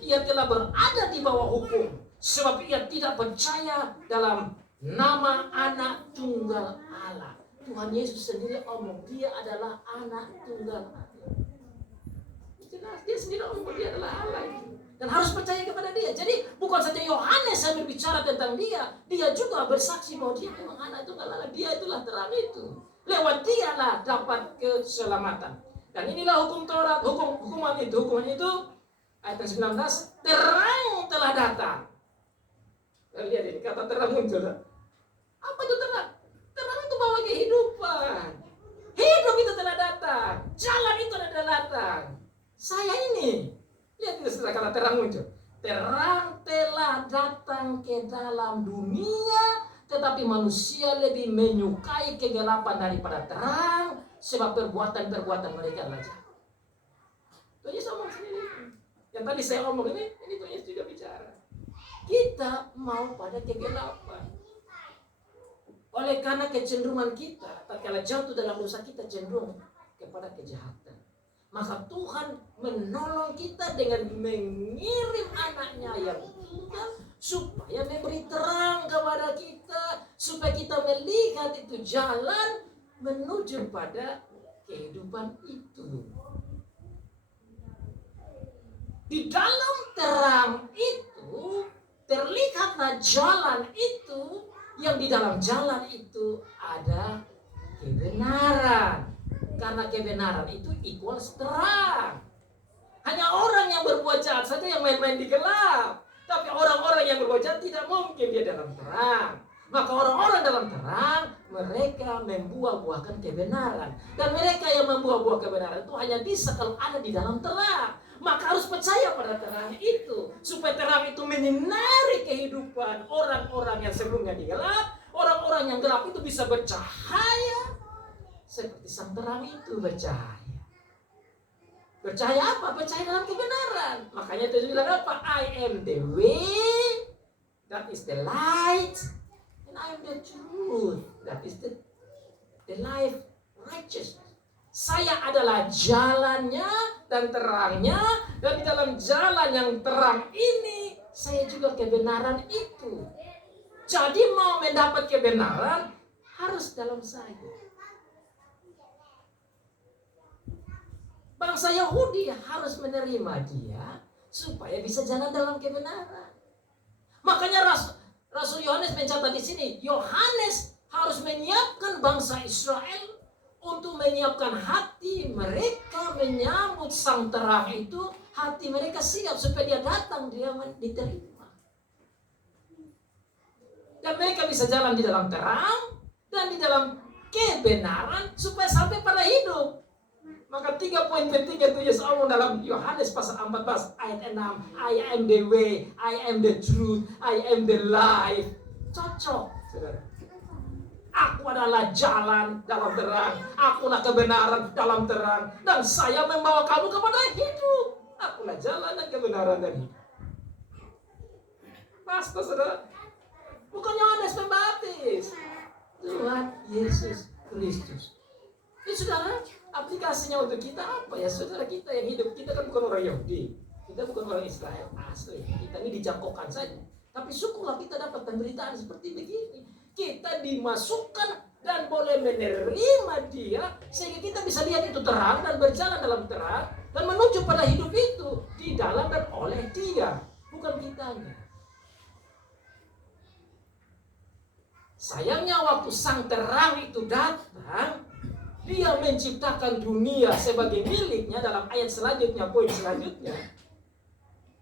ia telah berada di bawah hukum, sebab ia tidak percaya dalam nama anak tunggal Allah. Tuhan Yesus sendiri omong, dia adalah anak tunggal Allah. Jelas, dia sendiri omong, dia adalah Allah itu. Dan harus percaya kepada dia. Jadi bukan saja Yohanes yang berbicara tentang dia, dia juga bersaksi bahwa dia memang anak tunggal Allah. Dia itulah terang itu. Lewat dialah dapat keselamatan. Dan inilah hukum Taurat, hukuman itu ayat 19, terang telah datang. Lihat ini kata terang muncul. Apa itu terang? Terang itu bawa kehidupan. Hidup itu telah datang. Jalan itu telah datang. Saya ini. Lihat itu setelah kata terang muncul. Terang telah datang ke dalam dunia, tetapi manusia lebih menyukai kegelapan daripada terang, sebab perbuatan-perbuatan mereka adalah jahat. Tuhan Yesus omong sendiri. Yang tadi saya omong ini Tuhan Yesus juga bicara. Kita mau pada kegelapan. Oleh karena kecenderungan kita, tatkala jatuh dalam dosa, kita cenderung kepada kejahatan. Maka Tuhan menolong kita dengan mengirim anaknya yang tunggal, supaya memberi terang kepada kita, supaya kita melihat itu jalan menuju pada kehidupan itu. Di dalam terang itu terlihatlah jalan itu, yang di dalam jalan itu ada kebenaran. Karena kebenaran itu equals terang. Hanya orang yang berbuat jahat saja yang main-main di gelap. Tapi orang-orang yang berbuat jahat tidak mungkin dia dalam terang. Maka orang-orang dalam terang, mereka membuah-buahkan kebenaran. Dan mereka yang membuah-buah kebenaran itu hanya bisa kalau ada di dalam terang. Maka harus percaya pada terang itu. Supaya terang itu menyinari kehidupan orang-orang yang sebelumnya di gelap. Orang-orang yang gelap itu bisa bercahaya. Seperti sang terang itu bercahaya. Percaya apa? Percaya dalam kebenaran. Makanya Yesus bilang apa? I am the way, that is the light, and I am the truth, that is the life righteousness. Saya adalah jalannya dan terangnya, dan di dalam jalan yang terang ini saya juga kebenaran itu. Jadi mau mendapat kebenaran harus dalam saya. Bangsa Yahudi harus menerima dia supaya bisa jalan dalam kebenaran. Makanya Rasul Yohanes mencatat di sini, Yohanes harus menyiapkan bangsa Israel untuk menyiapkan hati mereka menyambut sang terang itu. Hati mereka siap supaya dia datang, dia diterima. Dan mereka bisa jalan di dalam terang dan di dalam kebenaran supaya sampai pada hidup. Maka 3 poin penting itu Yesus omong dalam Yohanes pasal 14 ayat 6. I am the way, I am the truth, I am the life. Cocok, saudara. Aku adalah jalan dalam terang, akulah kebenaran dalam terang, dan saya membawa kamu kepada hidup. Akulah jalan dan kebenaran dan hidup. Pastor, saudara. Bukan Yohanes Pembaptis, Tuhan Yesus Kristus. Ini saudara, aplikasinya untuk kita apa ya? Saudara, kita yang hidup, kita kan bukan orang Yahudi, kita bukan orang Israel asli, kita ini dijangkaukan saja. Tapi syukurlah kita dapat pemberitaan seperti begini. Kita dimasukkan dan boleh menerima dia, sehingga kita bisa lihat itu terang dan berjalan dalam terang dan menuju pada hidup itu di dalam dan oleh dia, bukan kitanya. Sayangnya waktu sang terang itu datang, dia menciptakan dunia sebagai miliknya. Dalam ayat selanjutnya, poin selanjutnya,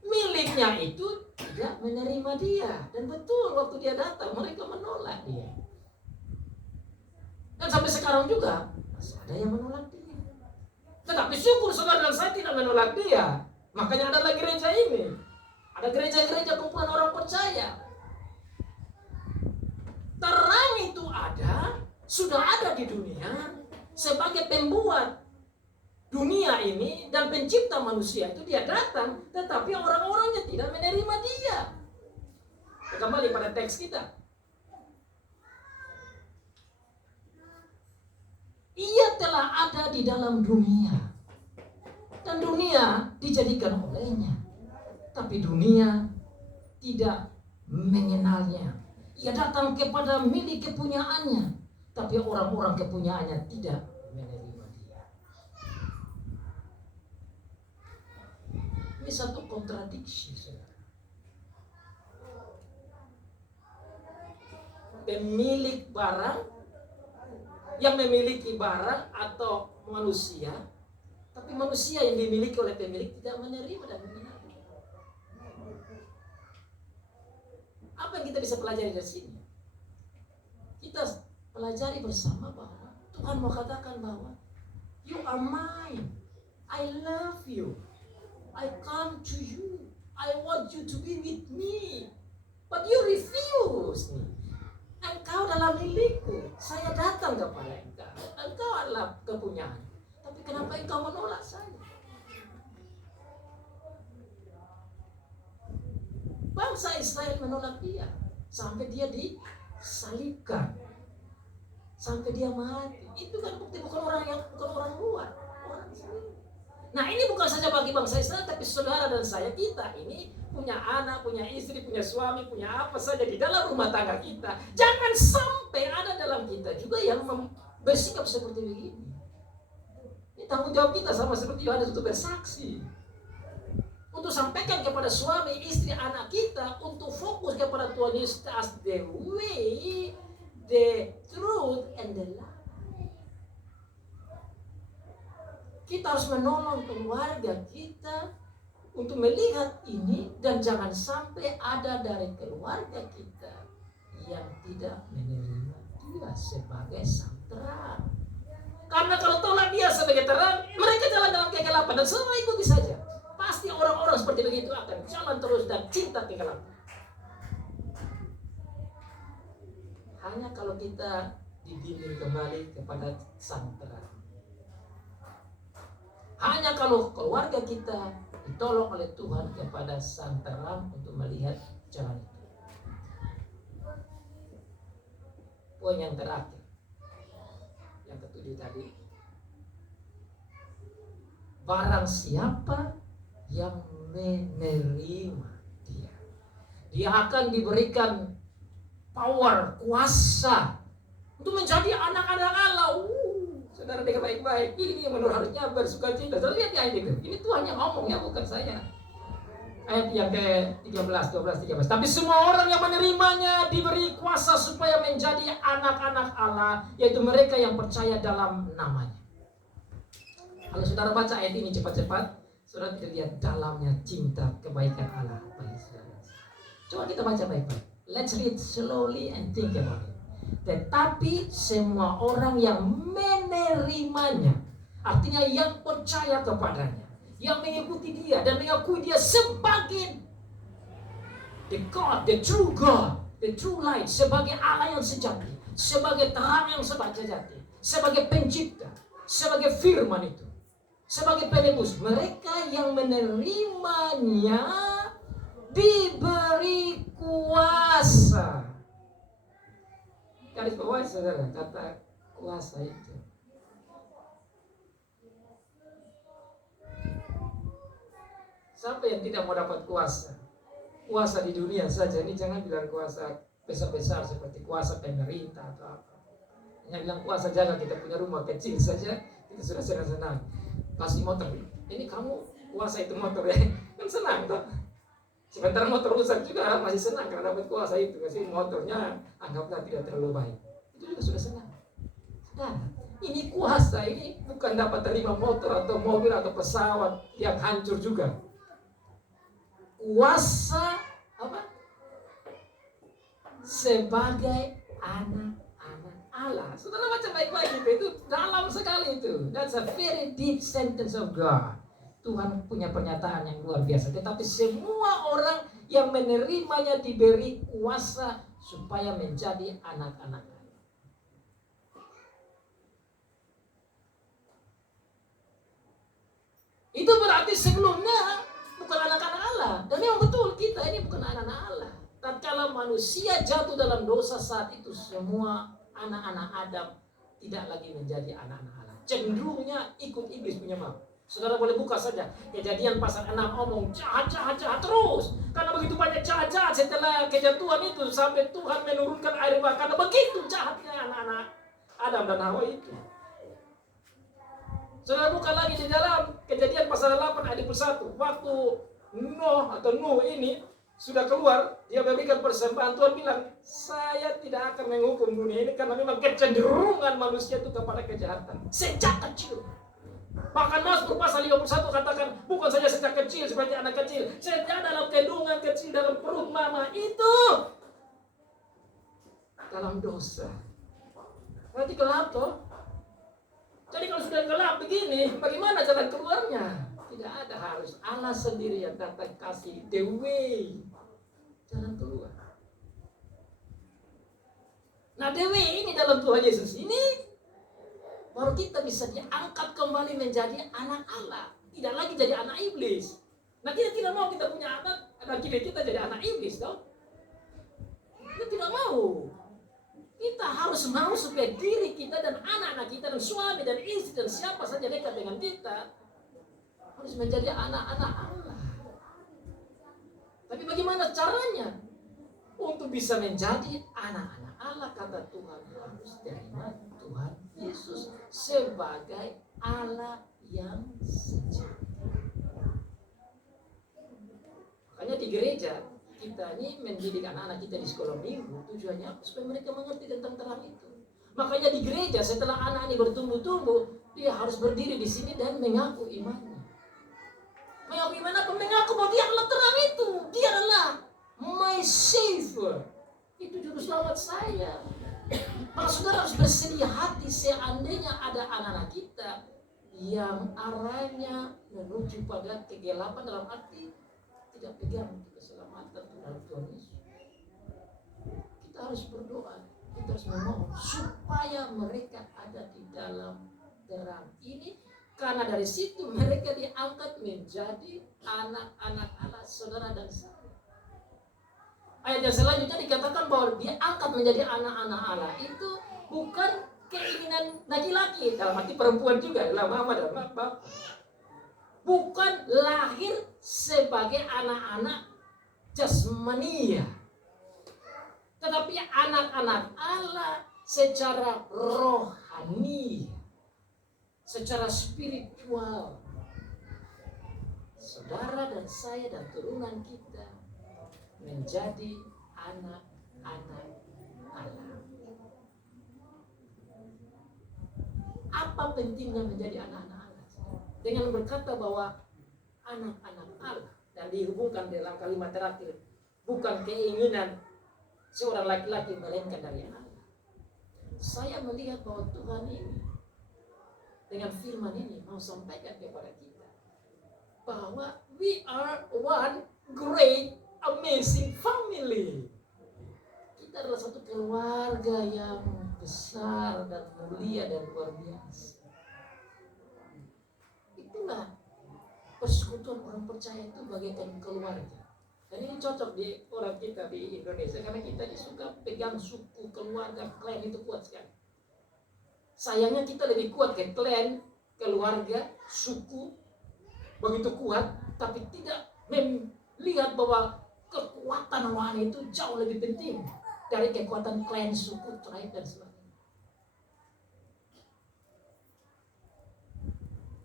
miliknya itu tidak menerima dia. Dan betul waktu dia datang mereka menolak dia. Dan sampai sekarang juga masih ada yang menolak dia. Tetapi syukur saudara dan saya tidak menolak dia. Makanya adalah gereja ini. Ada gereja-gereja kumpulan orang percaya. Terang itu ada, sudah ada di dunia. Sebagai pembuat dunia ini dan pencipta manusia itu dia datang, tetapi orang-orangnya tidak menerima dia. Kembali pada teks kita. Ia telah ada di dalam dunia dan dunia dijadikan olehnya, tapi dunia tidak mengenalnya. Ia datang kepada milik kepunyaannya, tapi orang-orang kepunyaannya tidak menerima dia. Ini satu kontradiksi, saudara. Pemilik barang yang memiliki barang atau manusia, tapi manusia yang dimiliki oleh pemilik tidak menerima dan mengenal. Apa yang kita bisa pelajari dari sini? Kita pelajari bersama bahwa Tuhan mau katakan bahwa you are mine, I love you, I come to you, I want you to be with me, but you refuse me. Engkau adalah milikku, saya datang kepada engkau, engkau adalah kepunyaan, tapi kenapa engkau menolak saya? Bangsa Israel menolak dia sampai dia disalibkan, sampai dia mati. Itu kan bukti bukan orang luar, orang sendiri. Nah, ini bukan saja bagi bangsa Israel, tapi saudara dan saya, kita ini punya anak, punya istri, punya suami, punya apa saja di dalam rumah tangga kita. Jangan sampai ada dalam kita juga yang bersikap seperti begini. Ini tanggung jawab kita sama seperti Yohanes untuk bersaksi, untuk sampaikan kepada suami, istri, anak kita, untuk fokus kepada Tuhan Yesus as the way, the truth, and the life. Kita harus menolong keluarga kita untuk melihat ini, dan jangan sampai ada dari keluarga kita yang tidak menerima dia sebagai sang terang. Karena kalau tolak dia sebagai terang, mereka jalan dalam kegelapan dan semua ikuti saja. Pasti orang-orang seperti begitu akan jalan terus dan cinta kegelapan. Hanya kalau kita dibimbing kembali kepada sang terang. Hanya kalau keluarga kita ditolong oleh Tuhan kepada sang terang untuk melihat jalan itu. Poin yang terakhir, yang ketujuh tadi, barang siapa yang menerima dia, dia akan diberikan power, kuasa untuk menjadi anak-anak Allah. Saudara dengar baik-baik, ini yang menurut harusnya bersuka cita. Saudara lihat ayat itu, ini Tuhan yang ngomong ya, bukan saya. Ayat yang ke-13, 12, 13. Tapi semua orang yang menerimanya diberi kuasa supaya menjadi anak-anak Allah, yaitu mereka yang percaya dalam namanya. Kalau saudara baca ayat ini cepat-cepat, saudara tidak lihat dalamnya cinta kebaikan Allah bagi saudara. Coba kita baca baik-baik. Let's read slowly and think about it. Tetapi semua orang yang menerimanya, artinya yang percaya kepadanya, yang mengikuti dia dan mengakui dia sebagai the God, the true God, the true light, sebagai Allah yang sejati, sebagai terang yang sejati, sebagai pencipta, sebagai firman itu, sebagai penebus. Mereka yang menerimanya diberi kuasa. Garis bawah saudara, kata kuasa itu. Siapa yang tidak mau dapat kuasa? Kuasa di dunia saja, ini jangan bilang kuasa besar-besar seperti kuasa pemerintah atau apa. Yang bilang kuasa jaga kita punya rumah kecil saja, kita sudah senang-senang. Kasih motor, ini kamu kuasa itu motor ya, kan senang toh. Sebentar motor rusak juga masih senang karena dapat kuasa itu. Kasih motornya anggaplah tidak terlalu baik, itu juga sudah senang. Nah, ini kuasa, ini bukan dapat terima motor atau mobil atau pesawat yang hancur juga. Kuasa apa? Sebagai anak-anak Allah. Saudara baca baik-baik itu dalam sekali itu. That's a very deep sentence of God. Tuhan punya pernyataan yang luar biasa. Tetapi semua orang yang menerimanya diberi kuasa supaya menjadi anak-anak Allah. Itu berarti sebelumnya bukan anak-anak Allah. Dan memang betul kita ini bukan anak-anak Allah. Tatkala manusia jatuh dalam dosa saat itu, semua anak-anak Adam tidak lagi menjadi anak-anak Allah. Cenderungnya ikut iblis punya mau. Saudara boleh buka saja Kejadian pasal 6, omong jahat terus. Karena begitu banyak jahat setelah kejatuhan itu, sampai Tuhan menurunkan air bah. Karena begitu jahatnya anak-anak Adam dan Hawa itu. Saudara buka lagi di dalam Kejadian pasal 8 ayat 21. Waktu Nuh ini sudah keluar, dia memberikan persembahan. Tuhan bilang, saya tidak akan menghukum dunia ini karena memang kecenderungan manusia itu kepada kejahatan sejak kecil. Bahkan Mazmur pasal 51 katakan, bukan saja sejak kecil seperti anak kecil, sejak dalam kandungan kecil dalam perut mama itu dalam dosa. Berarti gelap toh. Jadi kalau sudah gelap begini, bagaimana jalan keluarnya? Tidak ada, harus Allah sendiri yang datang kasih the way, jalan keluar. Nah, the way ini dalam Tuhan Yesus ini baru kita bisa diangkat kembali menjadi anak Allah, tidak lagi jadi anak iblis. Nah, kita tidak mau kita punya anak kita jadi anak iblis, toh? Kita tidak mau. Kita harus mau supaya diri kita dan anak-anak kita dan suami dan istri dan siapa saja dekat dengan kita harus menjadi anak-anak Allah. Tapi bagaimana caranya? Untuk bisa menjadi anak-anak Allah, kata Tuhan, harus terima Tuhan Yesus sebagai Allah yang sejati. Makanya di gereja kita ini mendidik anak-anak kita di sekolah minggu, tujuannya supaya mereka mengerti tentang terang itu. Makanya di gereja setelah anak ini bertumbuh-tumbuh, Dia harus berdiri di sini dan mengaku imannya. Mengaku iman apa? Mengaku bahwa dia adalah terang itu. Dia adalah my savior. Itu juru selamat saya. Maka saudara harus bersedia hati seandainya ada anak-anak kita yang arahnya menuju pada kegelapan, dalam arti tidak pegang keselamatan dalam Tuhan Yesus. Kita harus berdoa, kita harus memohon supaya mereka ada di dalam terang ini, karena dari situ mereka diangkat menjadi anak-anak Allah, saudara dan saya. Ayat yang selanjutnya dikatakan bahwa diangkat menjadi anak-anak Allah itu bukan keinginan laki-laki, dalam arti perempuan juga, dalam mama dan bapak. Bukan lahir sebagai anak-anak jasmania, tetapi anak-anak Allah secara rohani, secara spiritual. Saudara dan saya dan turunan kita menjadi anak-anak Allah. Apa pentingnya menjadi anak-anak Allah? Dengan berkata bahwa anak-anak Allah, dan dihubungkan dalam kalimat terakhir, bukan keinginan seorang laki-laki melainkan dari Allah. Saya melihat bahwa Tuhan ini dengan firman ini mau sampaikan kepada kita bahwa we are one great amazing family. Kita adalah satu keluarga yang besar dan mulia dan luar biasa. Itulah persekutuan orang percaya itu bagaikan keluarga. Dan ini cocok di orang kita di Indonesia, karena kita suka pegang suku, keluarga, klan itu kuat sekali. Sayangnya kita lebih kuat ke klan, keluarga, suku, begitu kuat, tapi tidak melihat bahwa kekuatan rohani itu jauh lebih penting dari kekuatan klan, suku, tribe, dan sebagainya.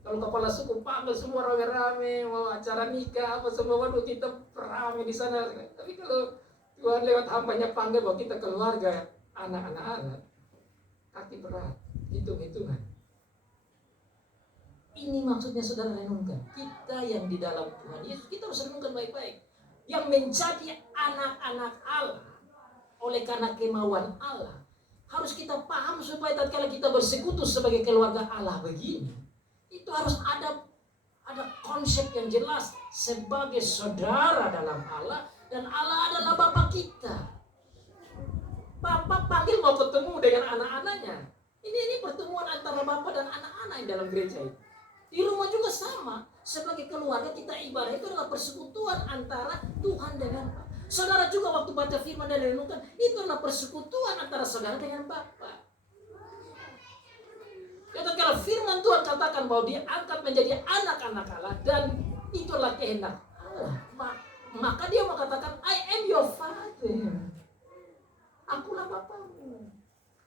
Kalau kepala suku panggil semua rame-rame, mau acara nikah, apa semua, waduh kita rame di sana. Tapi kalau Tuhan lewat hambanya panggil bahwa kita keluarga, anak-anak Allah, kaki berat, hitung-hitungan. Ini maksudnya saudara renungkan. Kita yang di dalam Tuhan Yesus, kita harus renungkan baik-baik. Yang menjadi anak-anak Allah oleh karena kemauan Allah, harus kita paham supaya tatkala kita bersekutu sebagai keluarga Allah begini, itu harus ada konsep yang jelas sebagai saudara dalam Allah, dan Allah adalah Bapa kita. Bapa panggil mau ketemu dengan anak-anaknya. Ini pertemuan antara Bapa dan anak-anak dalam gereja itu. Di rumah juga sama. Sebagai keluarga kita ibadah itu adalah persekutuan antara Tuhan dengan Bapa. Saudara juga waktu baca firman dan renungkan, itu adalah persekutuan antara saudara dengan Bapa. Kalau firman Tuhan katakan bahwa dia angkat menjadi anak-anak Allah, dan itulah kehendak Allah, maka dia mengatakan, I am your father. Akulah Bapamu.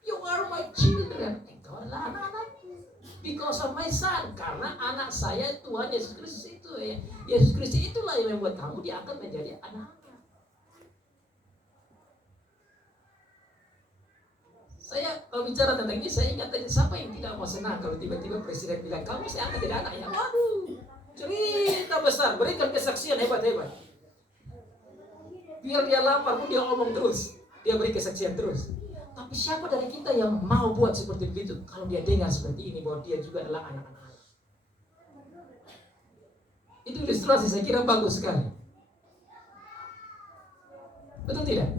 You are my children. Engkau adalah anak-anakku. Because of my son. Karena anak saya Tuhan Yesus Kristus itu. Yesus Kristus itulah yang membuat kamu diangkat menjadi anak-anak. Saya kalau bicara tentang ini, saya ingat siapa yang tidak mau senang kalau tiba-tiba presiden bilang, kamu saya angkat jadi anaknya. Waduh, cerita besar, berikan kesaksian hebat-hebat. Biar dia lapar pun dia ngomong terus, dia beri kesaksian terus. Tapi siapa dari kita yang mau buat seperti begitu kalau dia dengar seperti ini bahwa dia juga adalah anak-anak Allah? Itu ilustrasi saya kira bagus sekali. Betul tidak?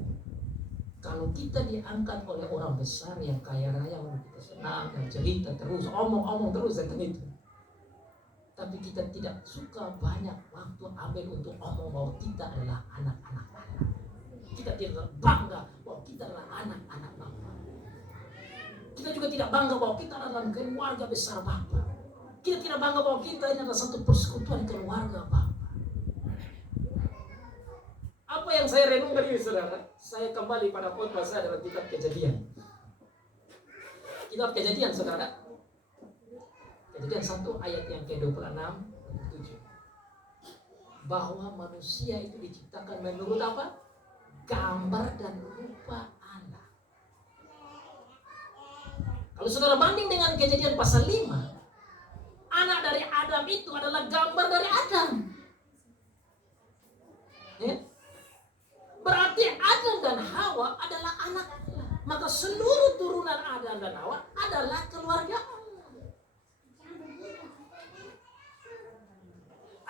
Kalau kita diangkat oleh orang besar yang kaya raya, kita senang dan cerita terus, omong-omong terus tentang itu. Tapi kita tidak suka banyak waktu ambil untuk omong bahwa kita adalah anak-anak Allah. Kita tidak bangga bahwa kita adalah anak-anak Bapa. Kita juga tidak bangga bahwa kita adalah keluarga besar Bapa. Kita tidak bangga bahwa kita ini adalah satu persekutuan keluarga Bapa. Apa yang saya renungkan ini saudara, saya kembali pada khotbah saya dalam kitab Kejadian. Kitab Kejadian saudara, Kejadian 1 ayat yang ke-26 27. Bahwa manusia itu diciptakan menurut apa? Gambar dan rupa Allah. Kalau saudara banding dengan Kejadian pasal 5, anak dari Adam itu adalah gambar dari Adam. Ya? Berarti Adam dan Hawa adalah anak Allah. Maka seluruh turunan Adam dan Hawa adalah keluarga Allah.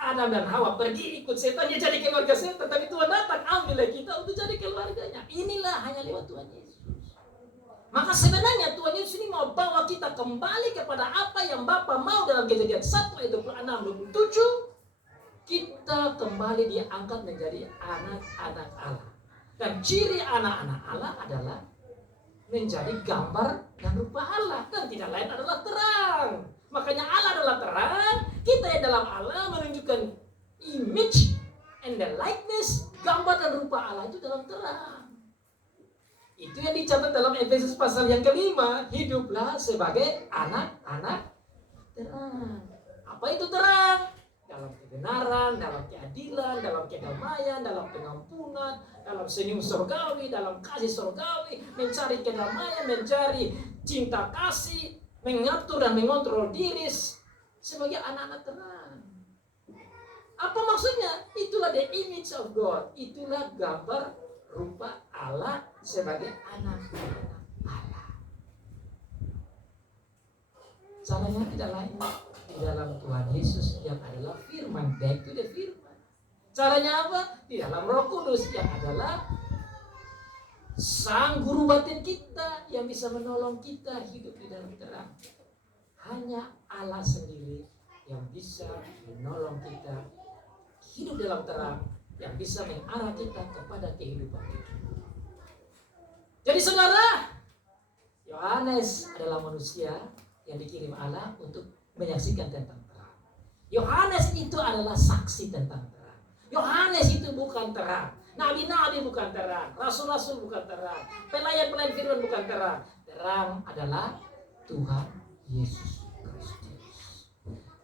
Adam dan Hawa pergi ikut setan, dia jadi keluarga setan. Tapi Tuhan datang ambil kita untuk jadi keluarganya. Inilah hanya lewat Tuhan Yesus. Maka sebenarnya Tuhan Yesus ini mau bawa kita kembali kepada apa yang Bapa mau dalam Kejadian 1 ayat 26-27. Kita kembali diangkat menjadi anak-anak Allah. Dan ciri anak-anak Allah adalah menjadi gambar dan rupa Allah. Dan tidak lain adalah terang. Makanya Allah adalah terang. Kita yang dalam Allah menunjukkan image and the likeness. Gambar dan rupa Allah itu dalam terang. Itu yang dicatat dalam Efesus pasal yang kelima. Hiduplah sebagai anak-anak terang. Apa itu terang? Dalam kebenaran, dalam keadilan, dalam kedamaian, dalam pengampunan, dalam senyum surgawi, dalam kasih surgawi, mencari kedamaian, mencari cinta kasih, mengatur dan mengontrol diri sebagai anak-anak terang. Apa maksudnya? Itulah the image of God. Itulah gambar rupa Allah sebagai anak-anak Allah. Caranya tidak lain di dalam Tuhan Yesus yang adalah firman, back to the firman. Caranya apa? Di dalam Roh Kudus yang adalah sang guru batin kita yang bisa menolong kita hidup di dalam terang. Hanya Allah sendiri yang bisa menolong kita hidup dalam terang, yang bisa mengarah kita kepada kehidupan itu. Jadi saudara, Yohanes adalah manusia yang dikirim Allah untuk menyaksikan tentang terang. Yohanes itu adalah saksi tentang terang. Yohanes itu bukan terang. Nabi-nabi bukan terang. Rasul-rasul bukan terang. Pelayan-pelayan firman bukan terang. Terang adalah Tuhan Yesus Kristus.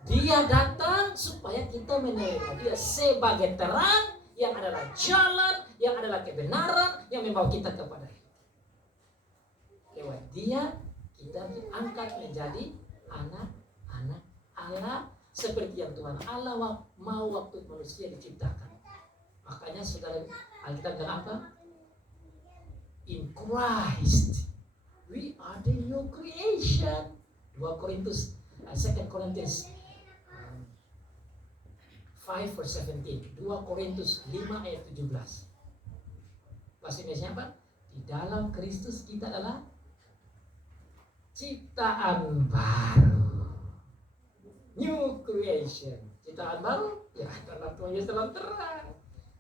Dia datang supaya kita menerima Dia sebagai terang yang adalah jalan, yang adalah kebenaran, yang membawa kita kepada hidup. Lewat Dia kita diangkat menjadi anak-anak Allah seperti yang Tuhan Allah mau waktu manusia diciptakan. Makanya saudara, Alkitab bilang apa? In Christ we are the new creation. 2 Corinthians 5 verse 17. 2 Korintus 5 ayat 17. Bahasa Indonesia apa? Di dalam Kristus kita adalah ciptaan baru. New creation. Ciptaan baru ya dalam Tuhan Yesus dalam terang.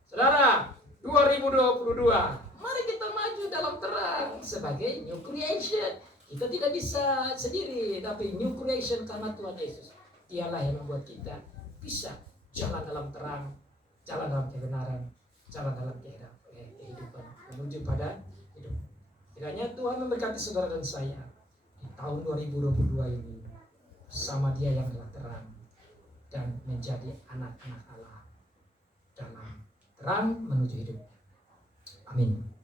Saudara, 2022. Mari kita maju dalam terang sebagai new creation. Kita tidak bisa sendiri, tapi new creation karena Tuhan Yesus. Dialah yang membuat kita bisa jalan dalam terang, jalan dalam kebenaran, jalan dalam kehidupan, menuju pada hidup. Kiranya Tuhan memberkati saudara dan saya di tahun 2022 ini bersama Dia yang telah terang dan menjadi anak-anak Allah dalam terang menuju hidup. Amin.